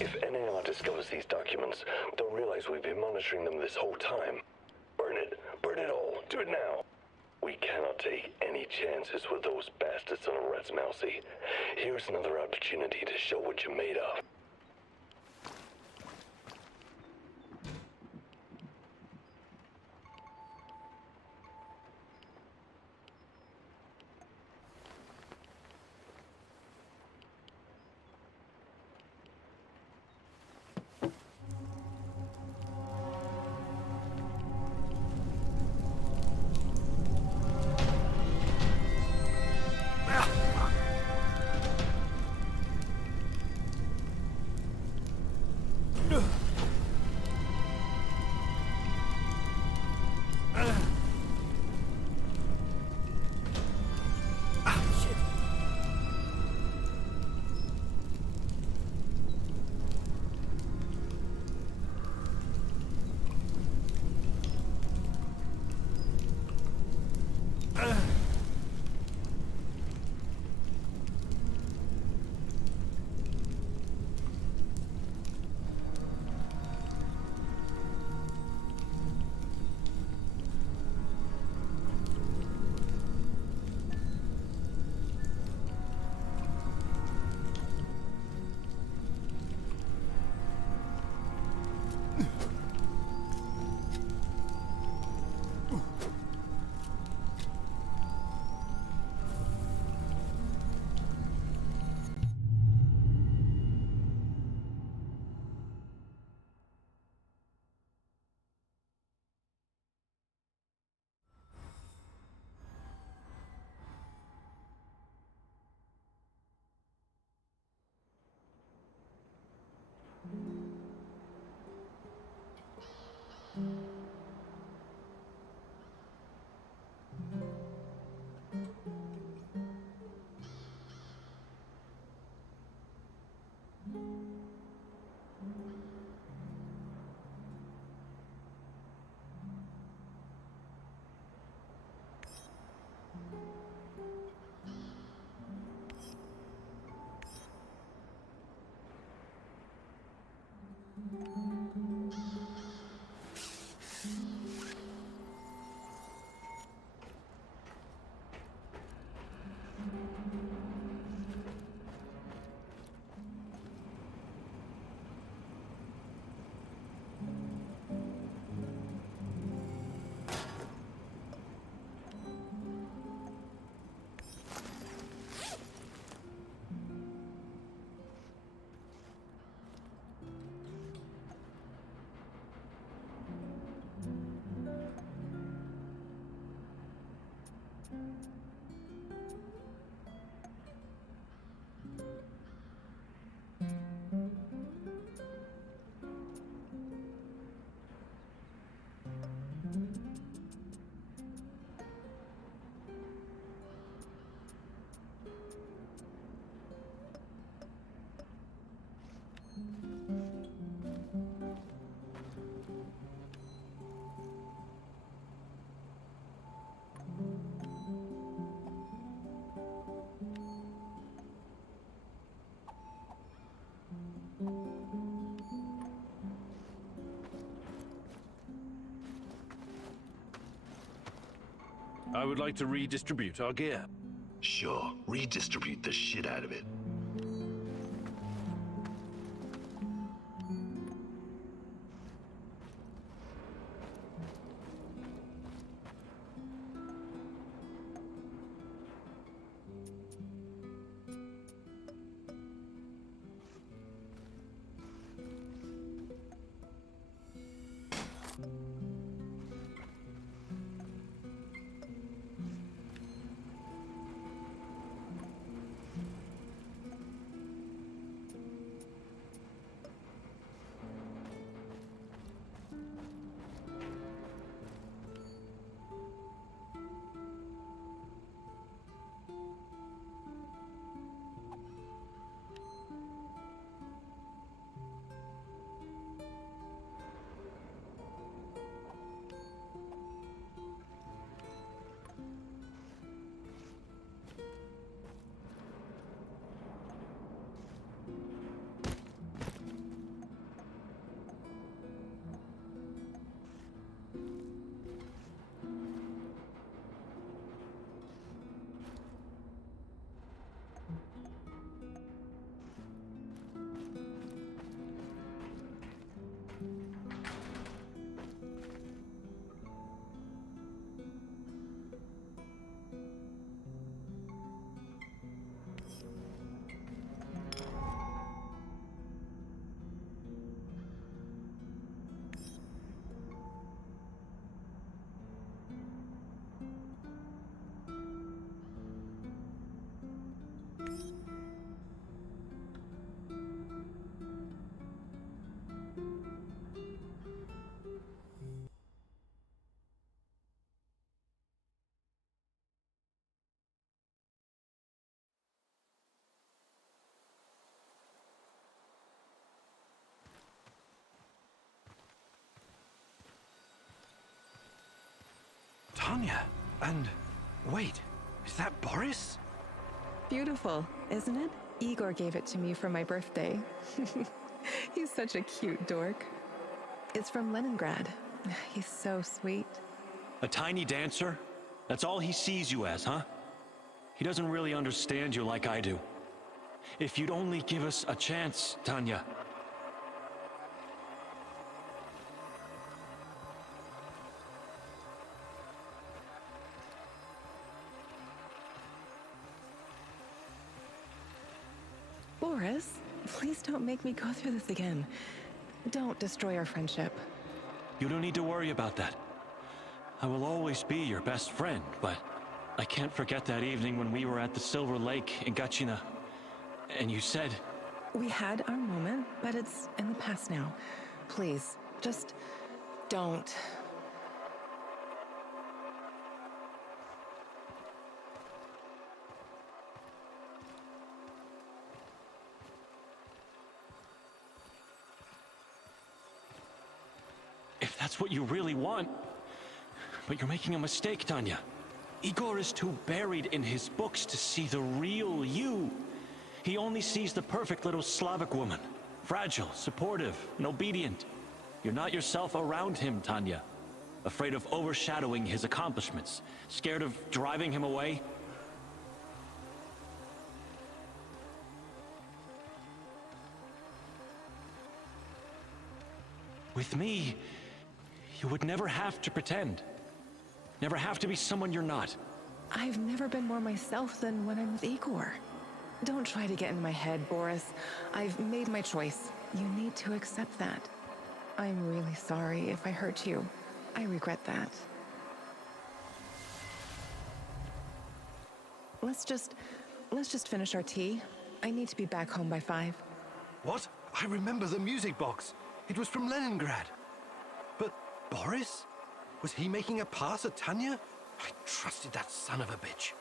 If NAR discovers these documents, they'll realize we've been monitoring them this whole time. Burn it all. Do it now. We cannot take any chances with those bastards on the Rats, Mousy. Here's another opportunity to show what you're made of. I would like to redistribute our gear. Sure, redistribute the shit out of it. Tanya, and wait, is that Boris? Beautiful, isn't it? Igor gave it to me for my birthday. He's such a cute dork. It's from Leningrad. He's so sweet. A tiny dancer? That's all he sees you as, huh? He doesn't really understand you like I do. If you'd only give us a chance, Tanya. Boris, please don't make me go through this again. Don't destroy our friendship. You don't need to worry about that. I will always be your best friend, but I can't forget that evening when we were at the Silver Lake in Gachina. And you said... We had our moment, but it's in the past now. Please, just don't. If that's what you really want... But you're making a mistake, Tanya. Igor is too buried in his books to see the real you. He only sees the perfect little Slavic woman. Fragile, supportive, and obedient. You're not yourself around him, Tanya. Afraid of overshadowing his accomplishments. Scared of driving him away. With me, you would never have to pretend. Never have to be someone you're not. I've never been more myself than when I'm with Igor. Don't try to get in my head, Boris. I've made my choice. You need to accept that. I'm really sorry if I hurt you. I regret that. Let's just finish our tea. I need to be back home by 5. What? I remember the music box. It was from Leningrad. But Boris? Was he making a pass at Tanya? I trusted that son of a bitch.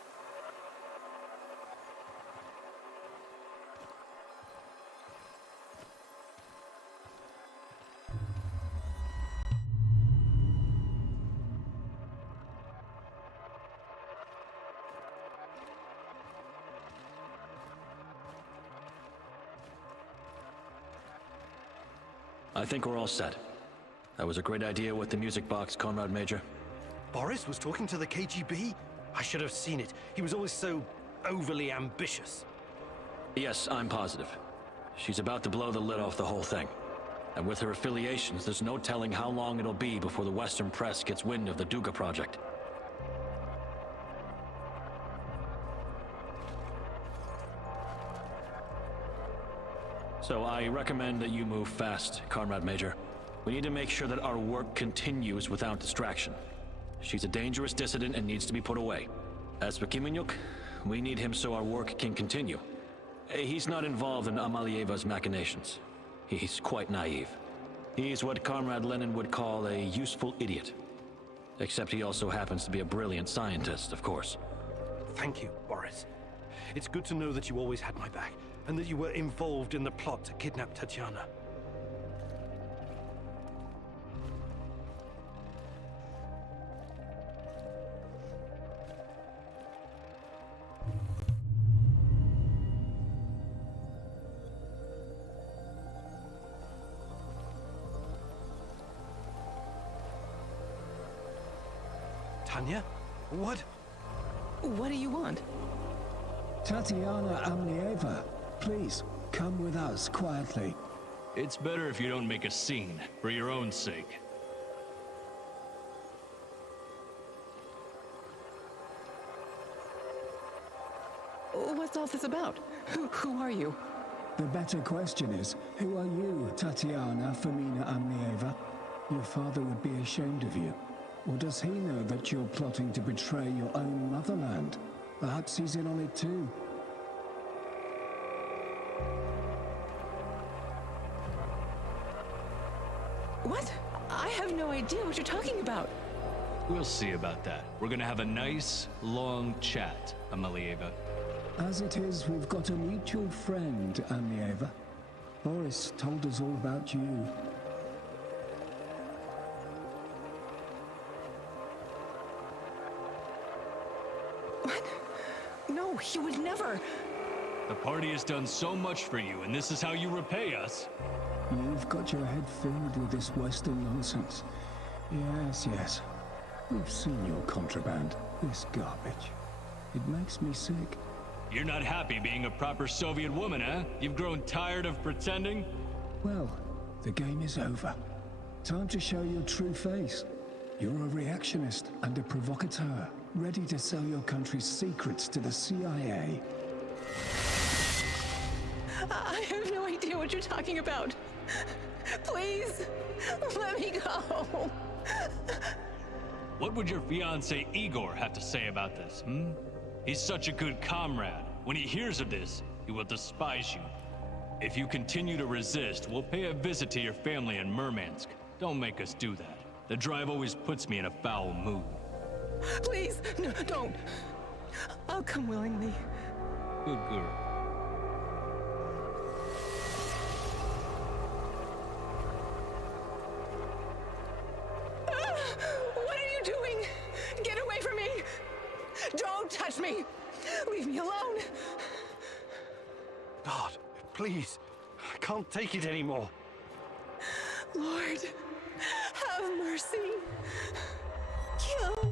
I think we're all set. That was a great idea with the music box, Comrade Major. Boris was talking to the KGB? I should have seen it. He was always so overly ambitious. Yes, I'm positive. She's about to blow the lid off the whole thing. And with her affiliations, there's no telling how long it'll be before the Western press gets wind of the Duga project. So I recommend that you move fast, Comrade Major. We need to make sure that our work continues without distraction. She's a dangerous dissident and needs to be put away. As for Kimenyuk, we need him so our work can continue. He's not involved in Amalieva's machinations. He's quite naive. He's what Comrade Lenin would call a useful idiot. Except he also happens to be a brilliant scientist, of course. Thank you, Boris. It's good to know that you always had my back, and that you were involved in the plot to kidnap Tatiana. Tanya? What? What do you want? Tatiana Amlieva, please, come with us quietly. It's better if you don't make a scene, for your own sake. What's all this about? Who are you? The better question is, who are you, Tatiana Femina Amlieva? Your father would be ashamed of you. Or does he know that you're plotting to betray your own motherland? Perhaps he's in on it too. What? I have no idea what you're talking about. We'll see about that. We're gonna have a nice, long chat, Amalieva. As it is, we've got a mutual friend, Amlieva. Boris told us all about you. What? No, he would never. The party has done so much for you, and this is how you repay us. You've got your head filled with this Western nonsense. Yes, yes. We've seen your contraband, this garbage. It makes me sick. You're not happy being a proper Soviet woman, huh? You've grown tired of pretending? Well, the game is over. Time to show your true face. You're a reactionist and a provocateur, ready to sell your country's secrets to the CIA. I have no idea what you're talking about. Please, let me go. What would your fiancé Igor have to say about this, He's such a good comrade. When he hears of this, he will despise you. If you continue to resist, we'll pay a visit to your family in Murmansk. Don't make us do that. The drive always puts me in a foul mood. Please, no, don't. I'll come willingly. Good girl. What are you doing? Get away from me! Don't touch me! Leave me alone! God, please. I can't take it anymore. Lord, have mercy. Kill me.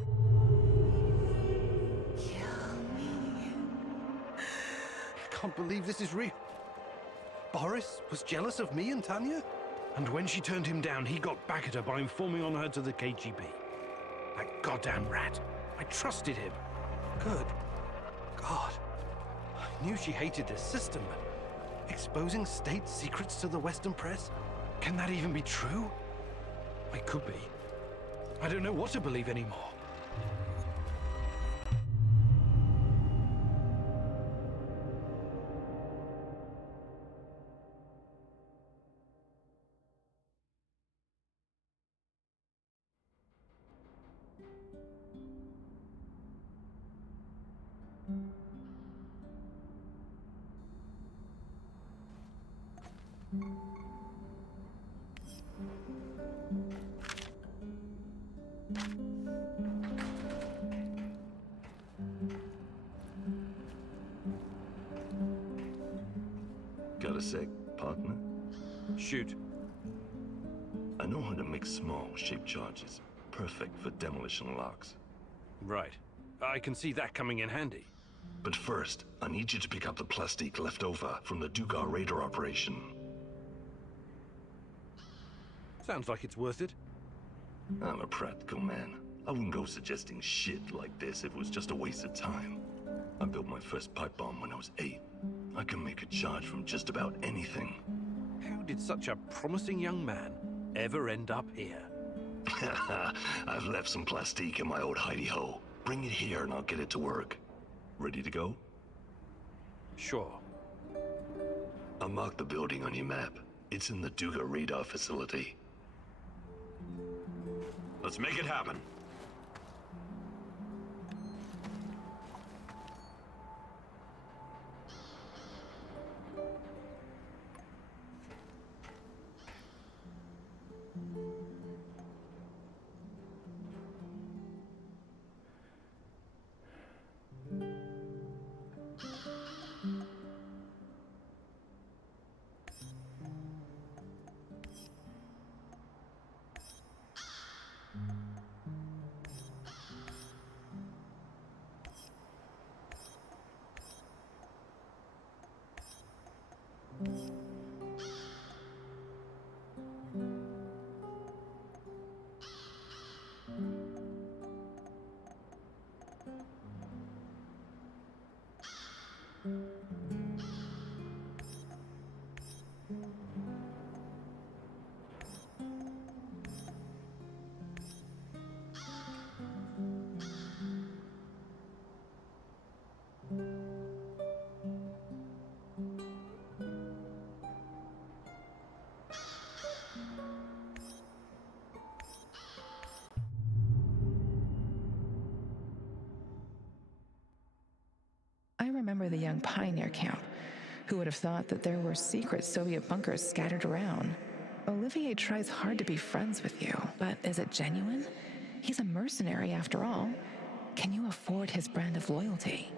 I can't believe this is real. Boris was jealous of me and Tanya? And when she turned him down, he got back at her by informing on her to the KGB. That goddamn rat. I trusted him. Good God. I knew she hated this system, but exposing state secrets to the Western press? Can that even be true? It could be. I don't know what to believe anymore. Got a sec, partner? Shoot. I know how to make small, shaped charges. perfect for demolition locks. Right. I can see that coming in handy. But first, I need you to pick up the plastic left over from the Dugar radar operation. Sounds like it's worth it. I'm a practical man. I wouldn't go suggesting shit like this if it was just a waste of time. I built my first pipe bomb when I was 8. I can make a charge from just about anything. How did such a promising young man ever end up here? I've left some plastique in my old hidey-hole. Bring it here and I'll get it to work. Ready to go? Sure. I marked the building on your map. It's in the Duga radar facility. Let's make it happen. I remember the young pioneer camp. Who would have thought that there were secret Soviet bunkers scattered around? Olivier tries hard to be friends with you, but is it genuine? He's a mercenary after all. Can you afford his brand of loyalty?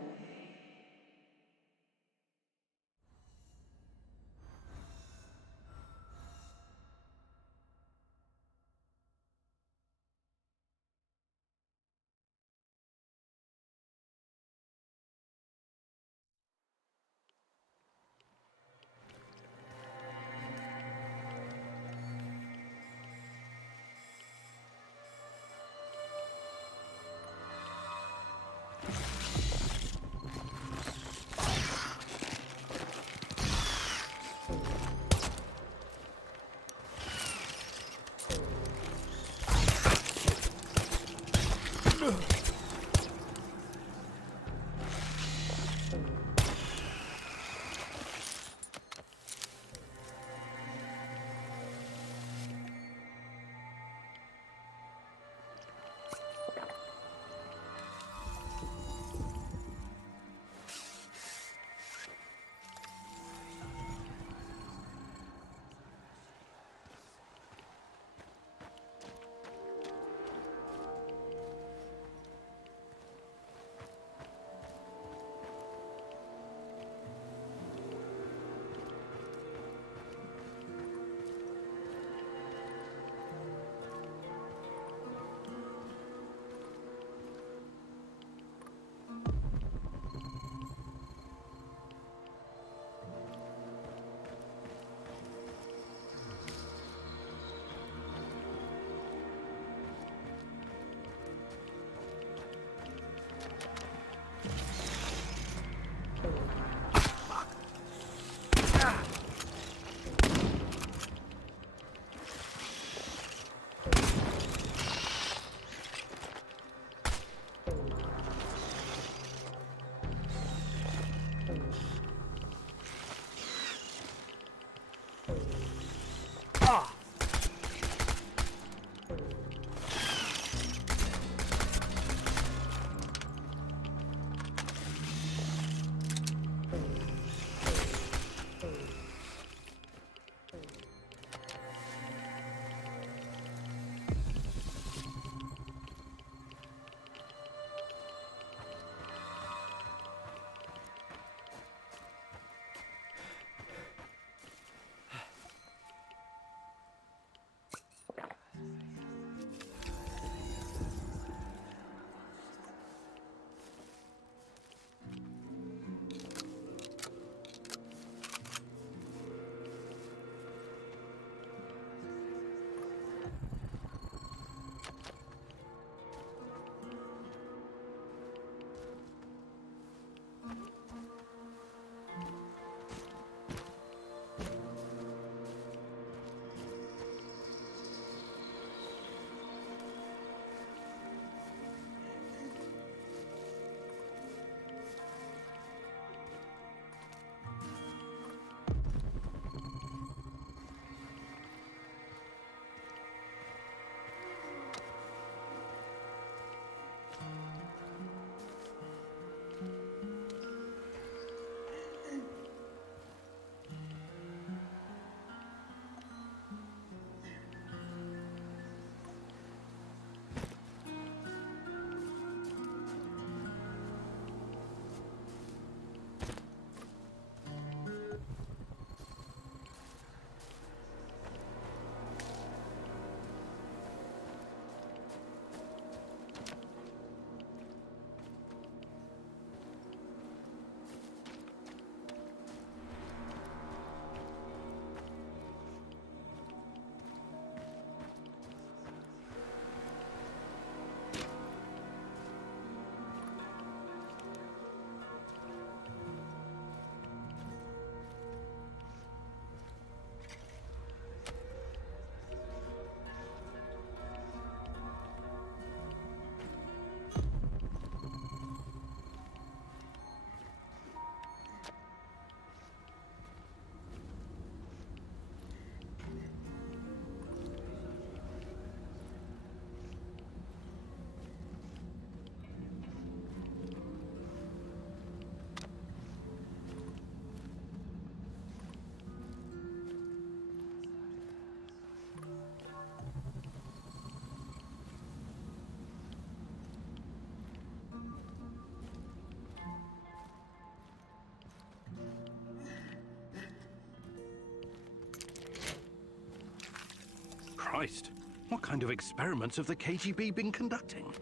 Christ. What kind of experiments have the KGB been conducting?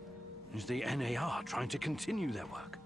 Is the NAR trying to continue their work?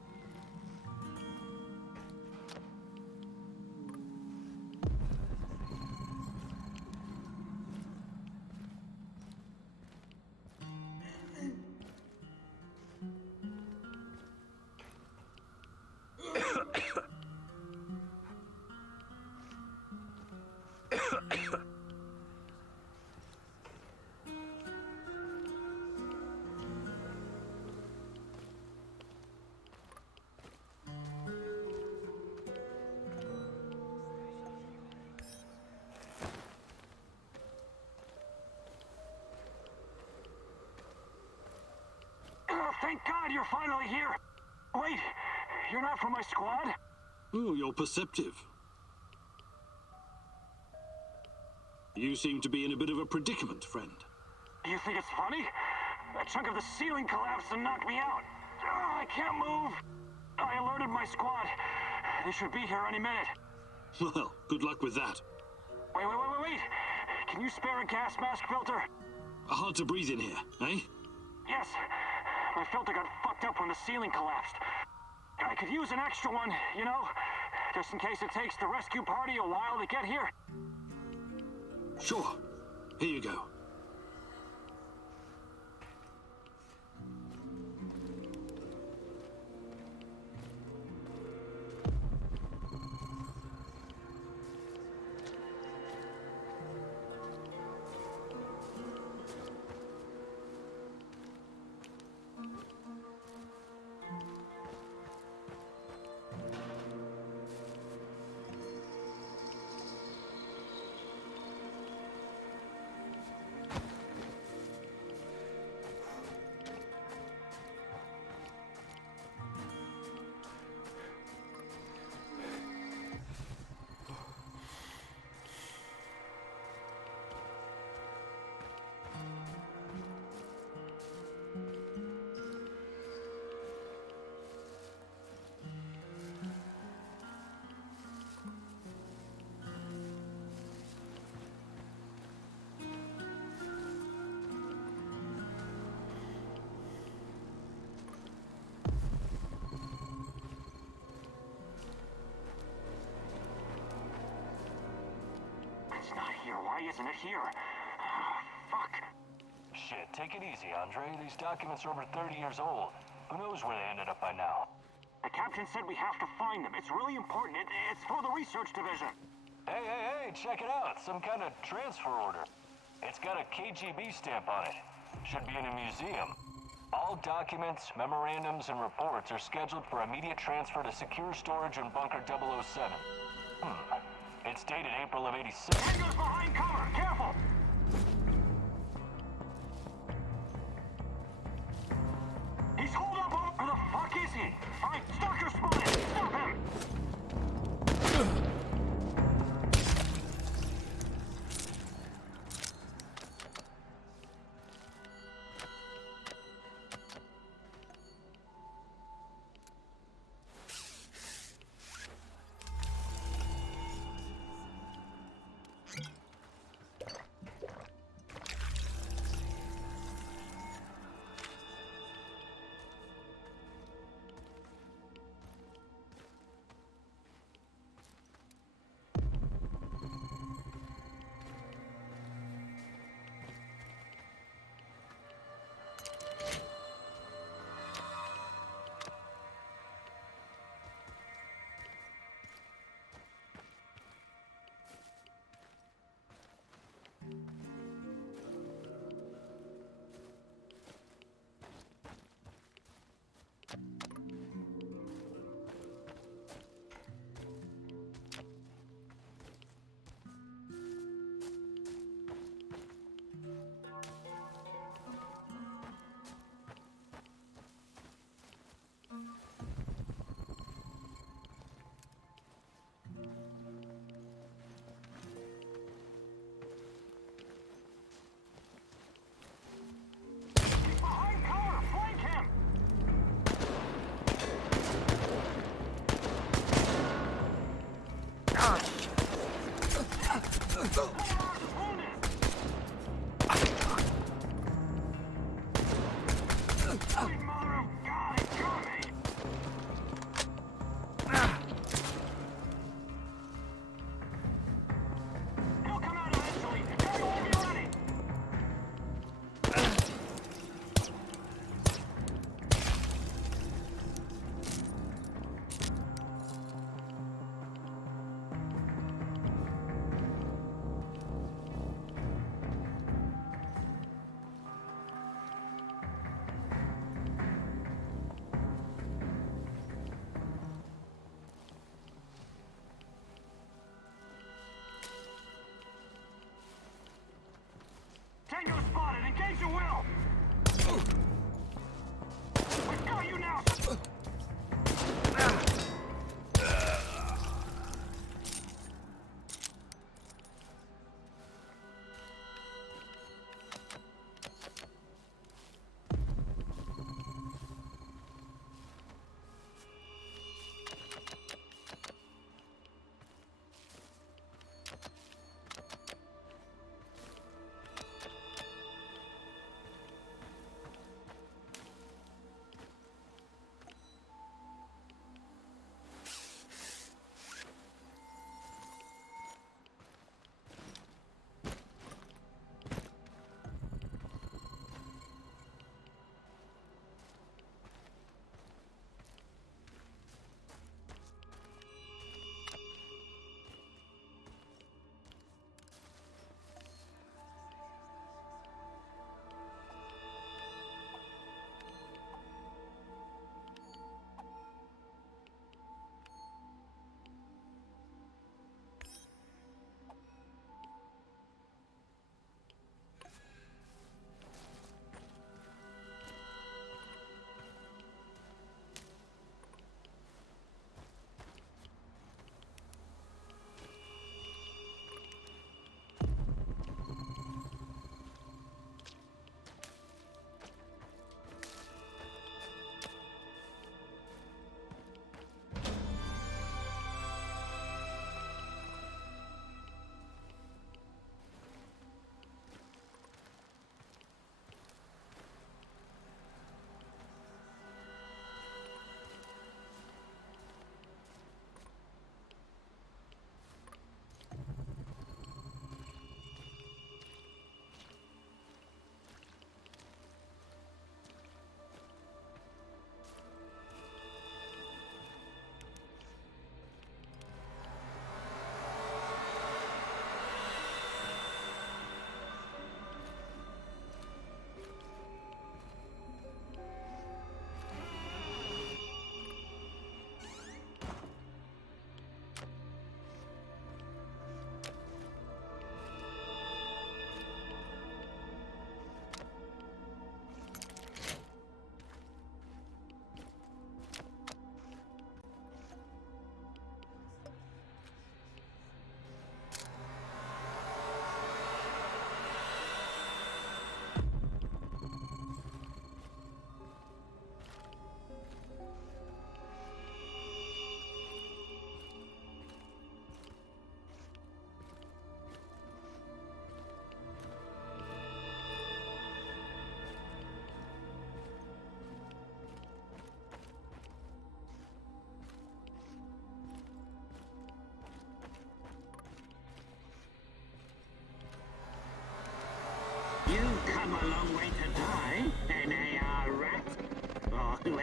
Thank God you're finally here. Wait, you're not from my squad? Oh, you're perceptive. You seem to be in a bit of a predicament, friend. You think it's funny? A chunk of the ceiling collapsed and knocked me out. I can't move. I alerted my squad. They should be here any minute. Well, good luck with that. Wait. Can you spare a gas mask filter? Hard to breathe in here, eh? Yes. My filter got fucked up when the ceiling collapsed. I could use an extra one, you know? Just in case it takes the rescue party a while to get here. Sure. Here you go. It's not here. Why isn't it here? Fuck. Shit, take it easy, Andre. These documents are over 30 years old. Who knows where they ended up by now? The captain said we have to find them. It's really important. It's for the research division. Hey, check it out. Some kind of transfer order. It's got a KGB stamp on it. Should be in a museum. All documents, memorandums, and reports are scheduled for immediate transfer to secure storage in Bunker 007. It's dated April of '86. Tango's behind cover! Careful! He's holed up. Where the fuck is he? All right, stalker spotted! Stop him!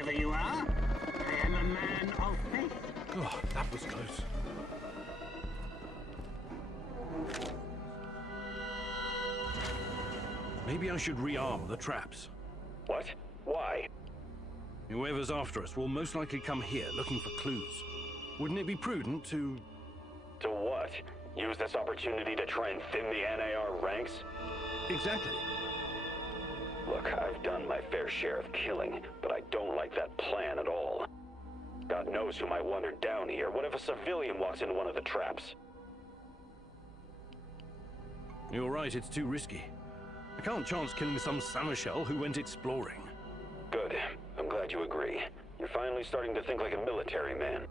whoever you are, I am a man of faith. Oh, that was close. Maybe I should rearm the traps. What? Why? Whoever's after us will most likely come here looking for clues. Wouldn't it be prudent to... To what? Use this opportunity to try and thin the NAR ranks? Exactly. Look, I've done my fair share of killing, but I don't like that plan at all. God knows who might wander down here. What if a civilian walks into one of the traps? You're right, it's too risky. I can't chance killing some Samushel who went exploring. Good. I'm glad you agree. You're finally starting to think like a military man.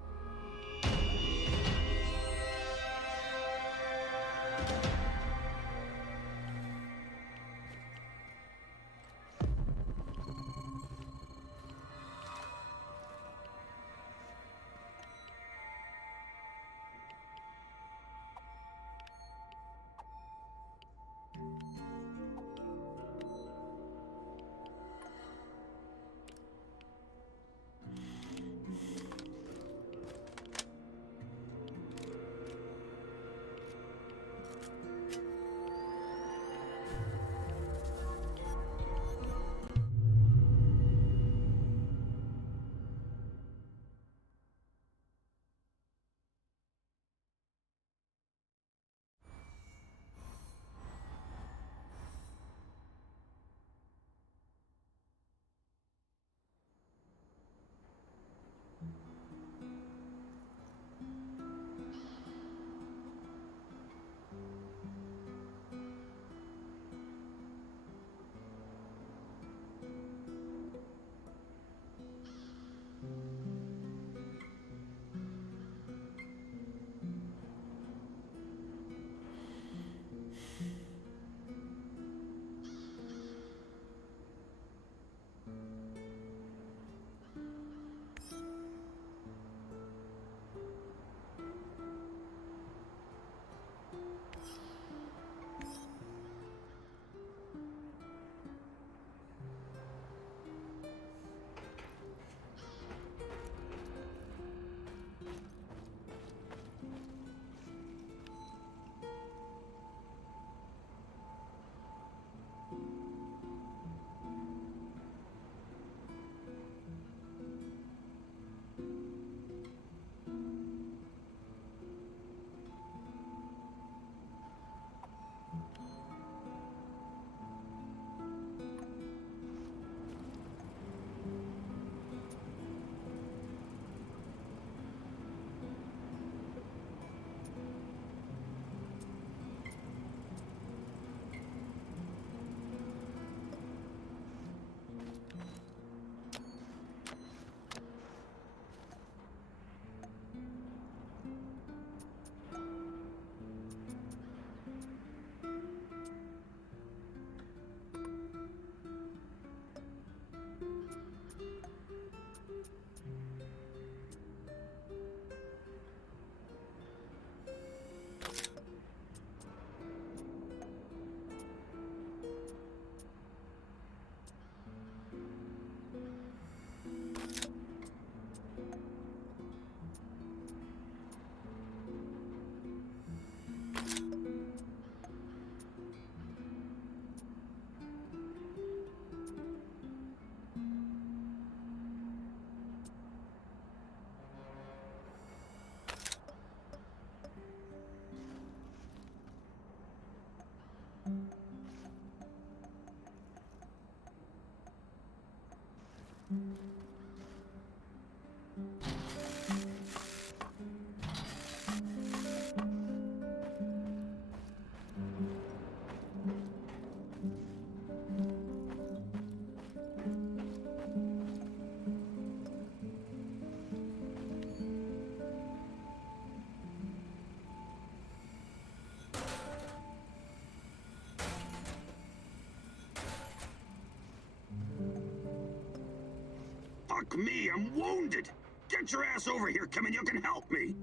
Fuck me, I'm wounded! Get your ass over here, come and you can help me!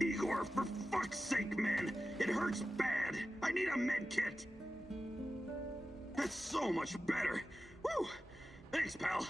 Igor, for fuck's That's so much better. Woo! Thanks, pal.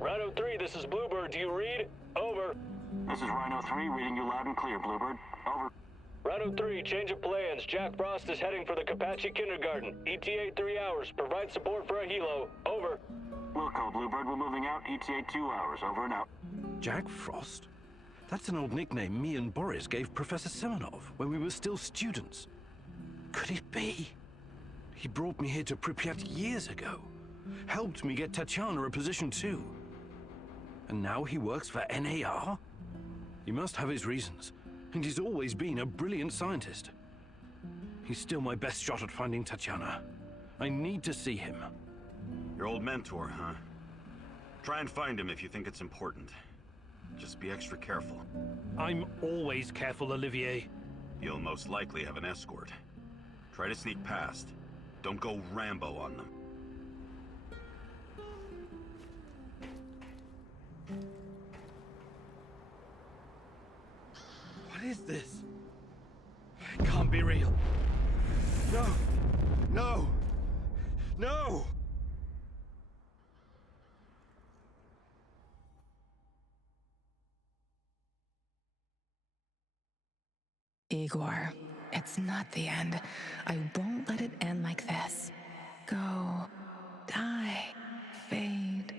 Rhino 3, this is Bluebird. Do you read? Over. This is Rhino 3, reading you loud and clear, Bluebird. Over. Rhino 3, change of plans. Jack Frost is heading for the Kapachi Kindergarten. ETA 3 hours. Provide support for a helo. Over. Wilco, Bluebird, we're moving out. ETA 2 hours. Over and out. Jack Frost? That's an old nickname me and Boris gave Professor Semenov when we were still students. Could it be? He brought me here to Pripyat years ago. Helped me get Tatiana a position too. And now he works for NAR? He must have his reasons, and he's always been a brilliant scientist. He's still my best shot at finding Tatiana. I need to see him. Your old mentor, huh? Try and find him if you think it's important. Just be extra careful. I'm always careful, Olivier. You'll most likely have an escort. Try to sneak past. Don't go Rambo on them. What is this? It can't be real. No! No! No! Igor, it's not the end. I won't let it end like this. Go. Die. Fade.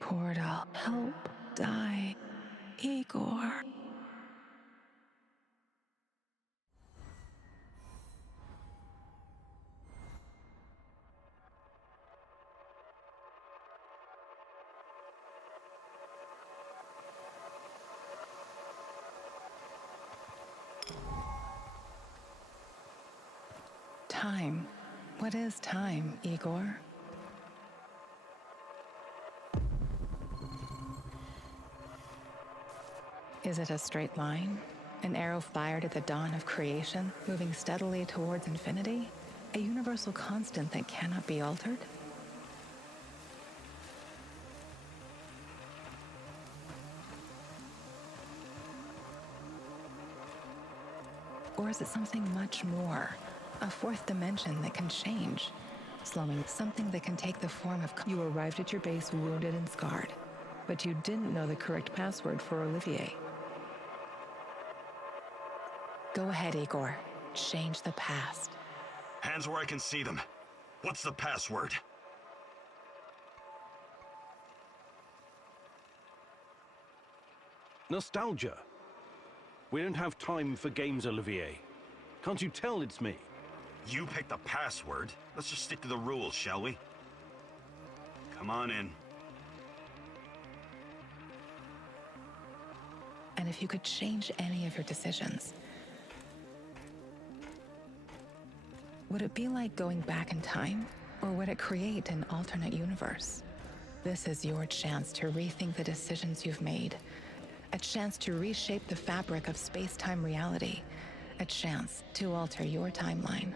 Portal. Help. Die. Igor. Time. What is time, Igor? Is it a straight line? An arrow fired at the dawn of creation, moving steadily towards infinity? A universal constant that cannot be altered? Or is it something much more? A fourth dimension that can change. Slowing, something that can take the form of... You arrived at your base wounded and scarred, but you didn't know the correct password for Olivier. Go ahead, Igor. Change the past. Hands where I can see them. What's the password? Nostalgia. We don't have time for games, Olivier. Can't you tell it's me? You picked the password. Let's just stick to the rules, shall we? Come on in. And if you could change any of your decisions, would it be like going back in time, or would it create an alternate universe? This is your chance to rethink the decisions you've made, a chance to reshape the fabric of space-time reality, a chance to alter your timeline.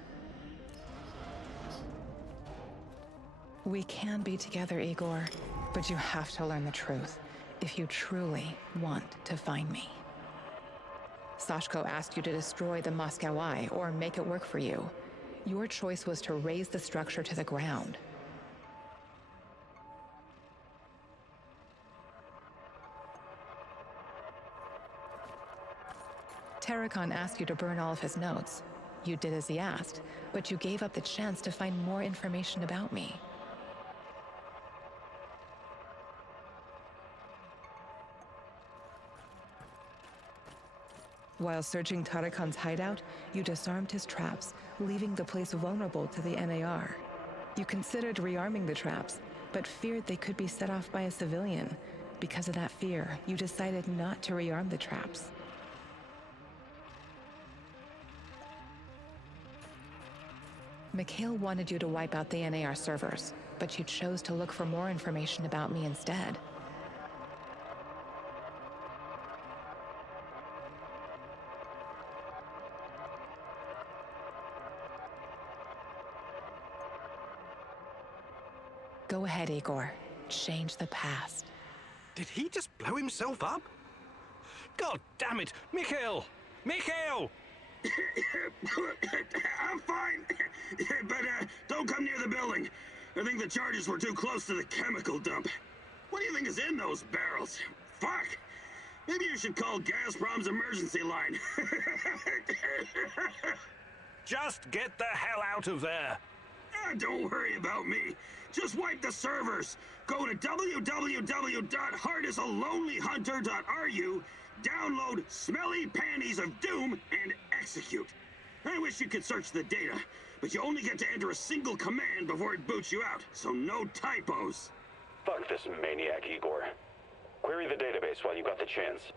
We can be together, Igor, but you have to learn the truth if you truly want to find me. Sashko asked you to destroy the Moscow Eye or make it work for you. Your choice was to raise the structure to the ground. Terracon asked you to burn all of his notes. You did as he asked, but you gave up the chance to find more information about me. While searching Tarakan's hideout, you disarmed his traps, leaving the place vulnerable to the NAR. You considered rearming the traps, but feared they could be set off by a civilian. Because of that fear, you decided not to rearm the traps. Mikhail wanted you to wipe out the NAR servers, but you chose to look for more information about me instead. Go ahead, Igor. Change the past. Did he just blow himself up? God damn it! Mikhail! Mikhail! I'm fine, but don't come near the building. I think the charges were too close to the chemical dump. What do you think is in those barrels? Fuck! Maybe you should call Gazprom's emergency line. Just get the hell out of there! Don't worry about me. Just wipe the servers. Go to www.heartisalonelyhunter.ru, download Smelly Panties of Doom, and execute. I wish you could search the data, but you only get to enter a single command before it boots you out, so no typos. Fuck this maniac, Igor. Query the database while you got the chance.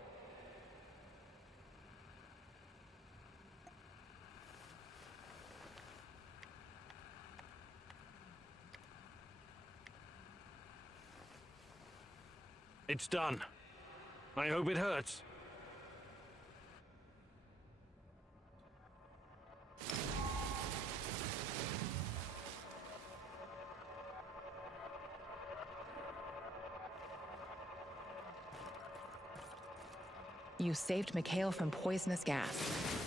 It's done. I hope it hurts. You saved Mikhail from poisonous gas.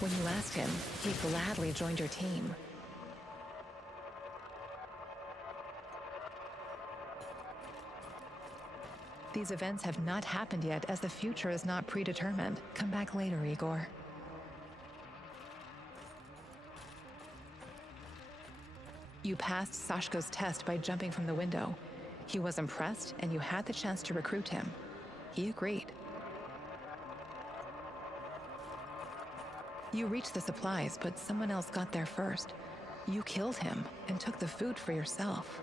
When you asked him, he gladly joined your team. These events have not happened yet, as the future is not predetermined. Come back later, Igor. You passed Sashko's test by jumping from the window. He was impressed, and you had the chance to recruit him. He agreed. You reached the supplies, but someone else got there first. You killed him and took the food for yourself.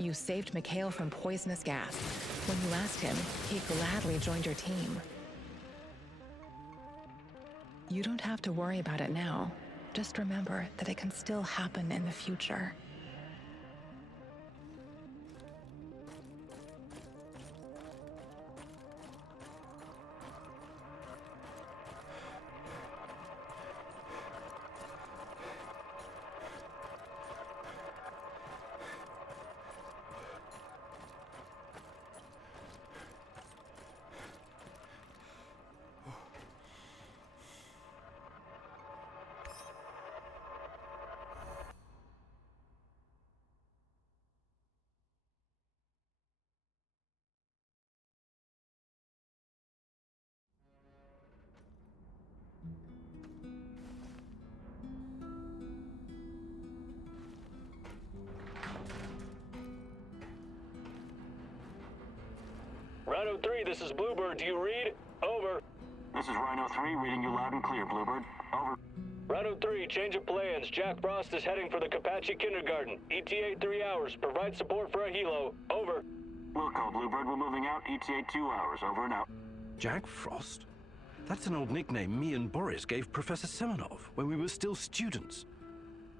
You saved Mikhail from poisonous gas. When you asked him, he gladly joined your team. You don't have to worry about it now. Just remember that it can still happen in the future. Rhino 3, this is Bluebird. Do you read? Over. This is Rhino 3, reading you loud and clear, Bluebird. Over. Rhino 3, change of plans. Jack Frost is heading for the Kapachi Kindergarten. ETA 3 hours. Provide support for a helo. Over. Wilco, Bluebird, we're moving out. ETA 2 hours. Over and out. Jack Frost? That's an old nickname me and Boris gave Professor Semenov when we were still students.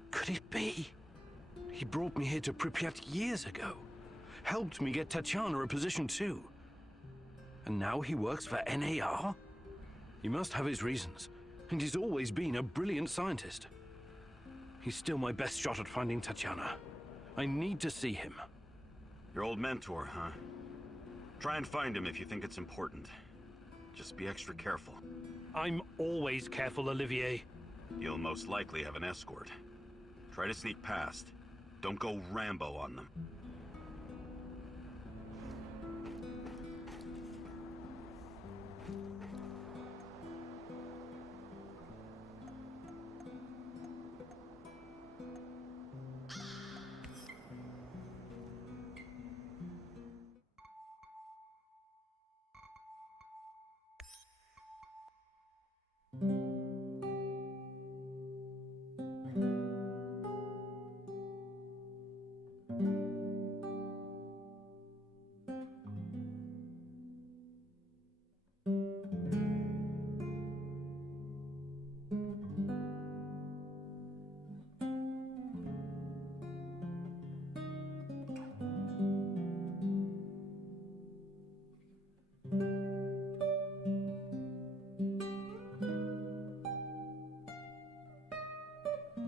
Could it be? He brought me here to Pripyat years ago. Helped me get Tatiana a position too. And now he works for NAR? He must have his reasons. And he's always been a brilliant scientist. He's still my best shot at finding Tatiana. I need to see him. Your old mentor, huh? Try and find him if you think it's important. Just be extra careful. I'm always careful, Olivier. You'll most likely have an escort. Try to sneak past. Don't go Rambo on them.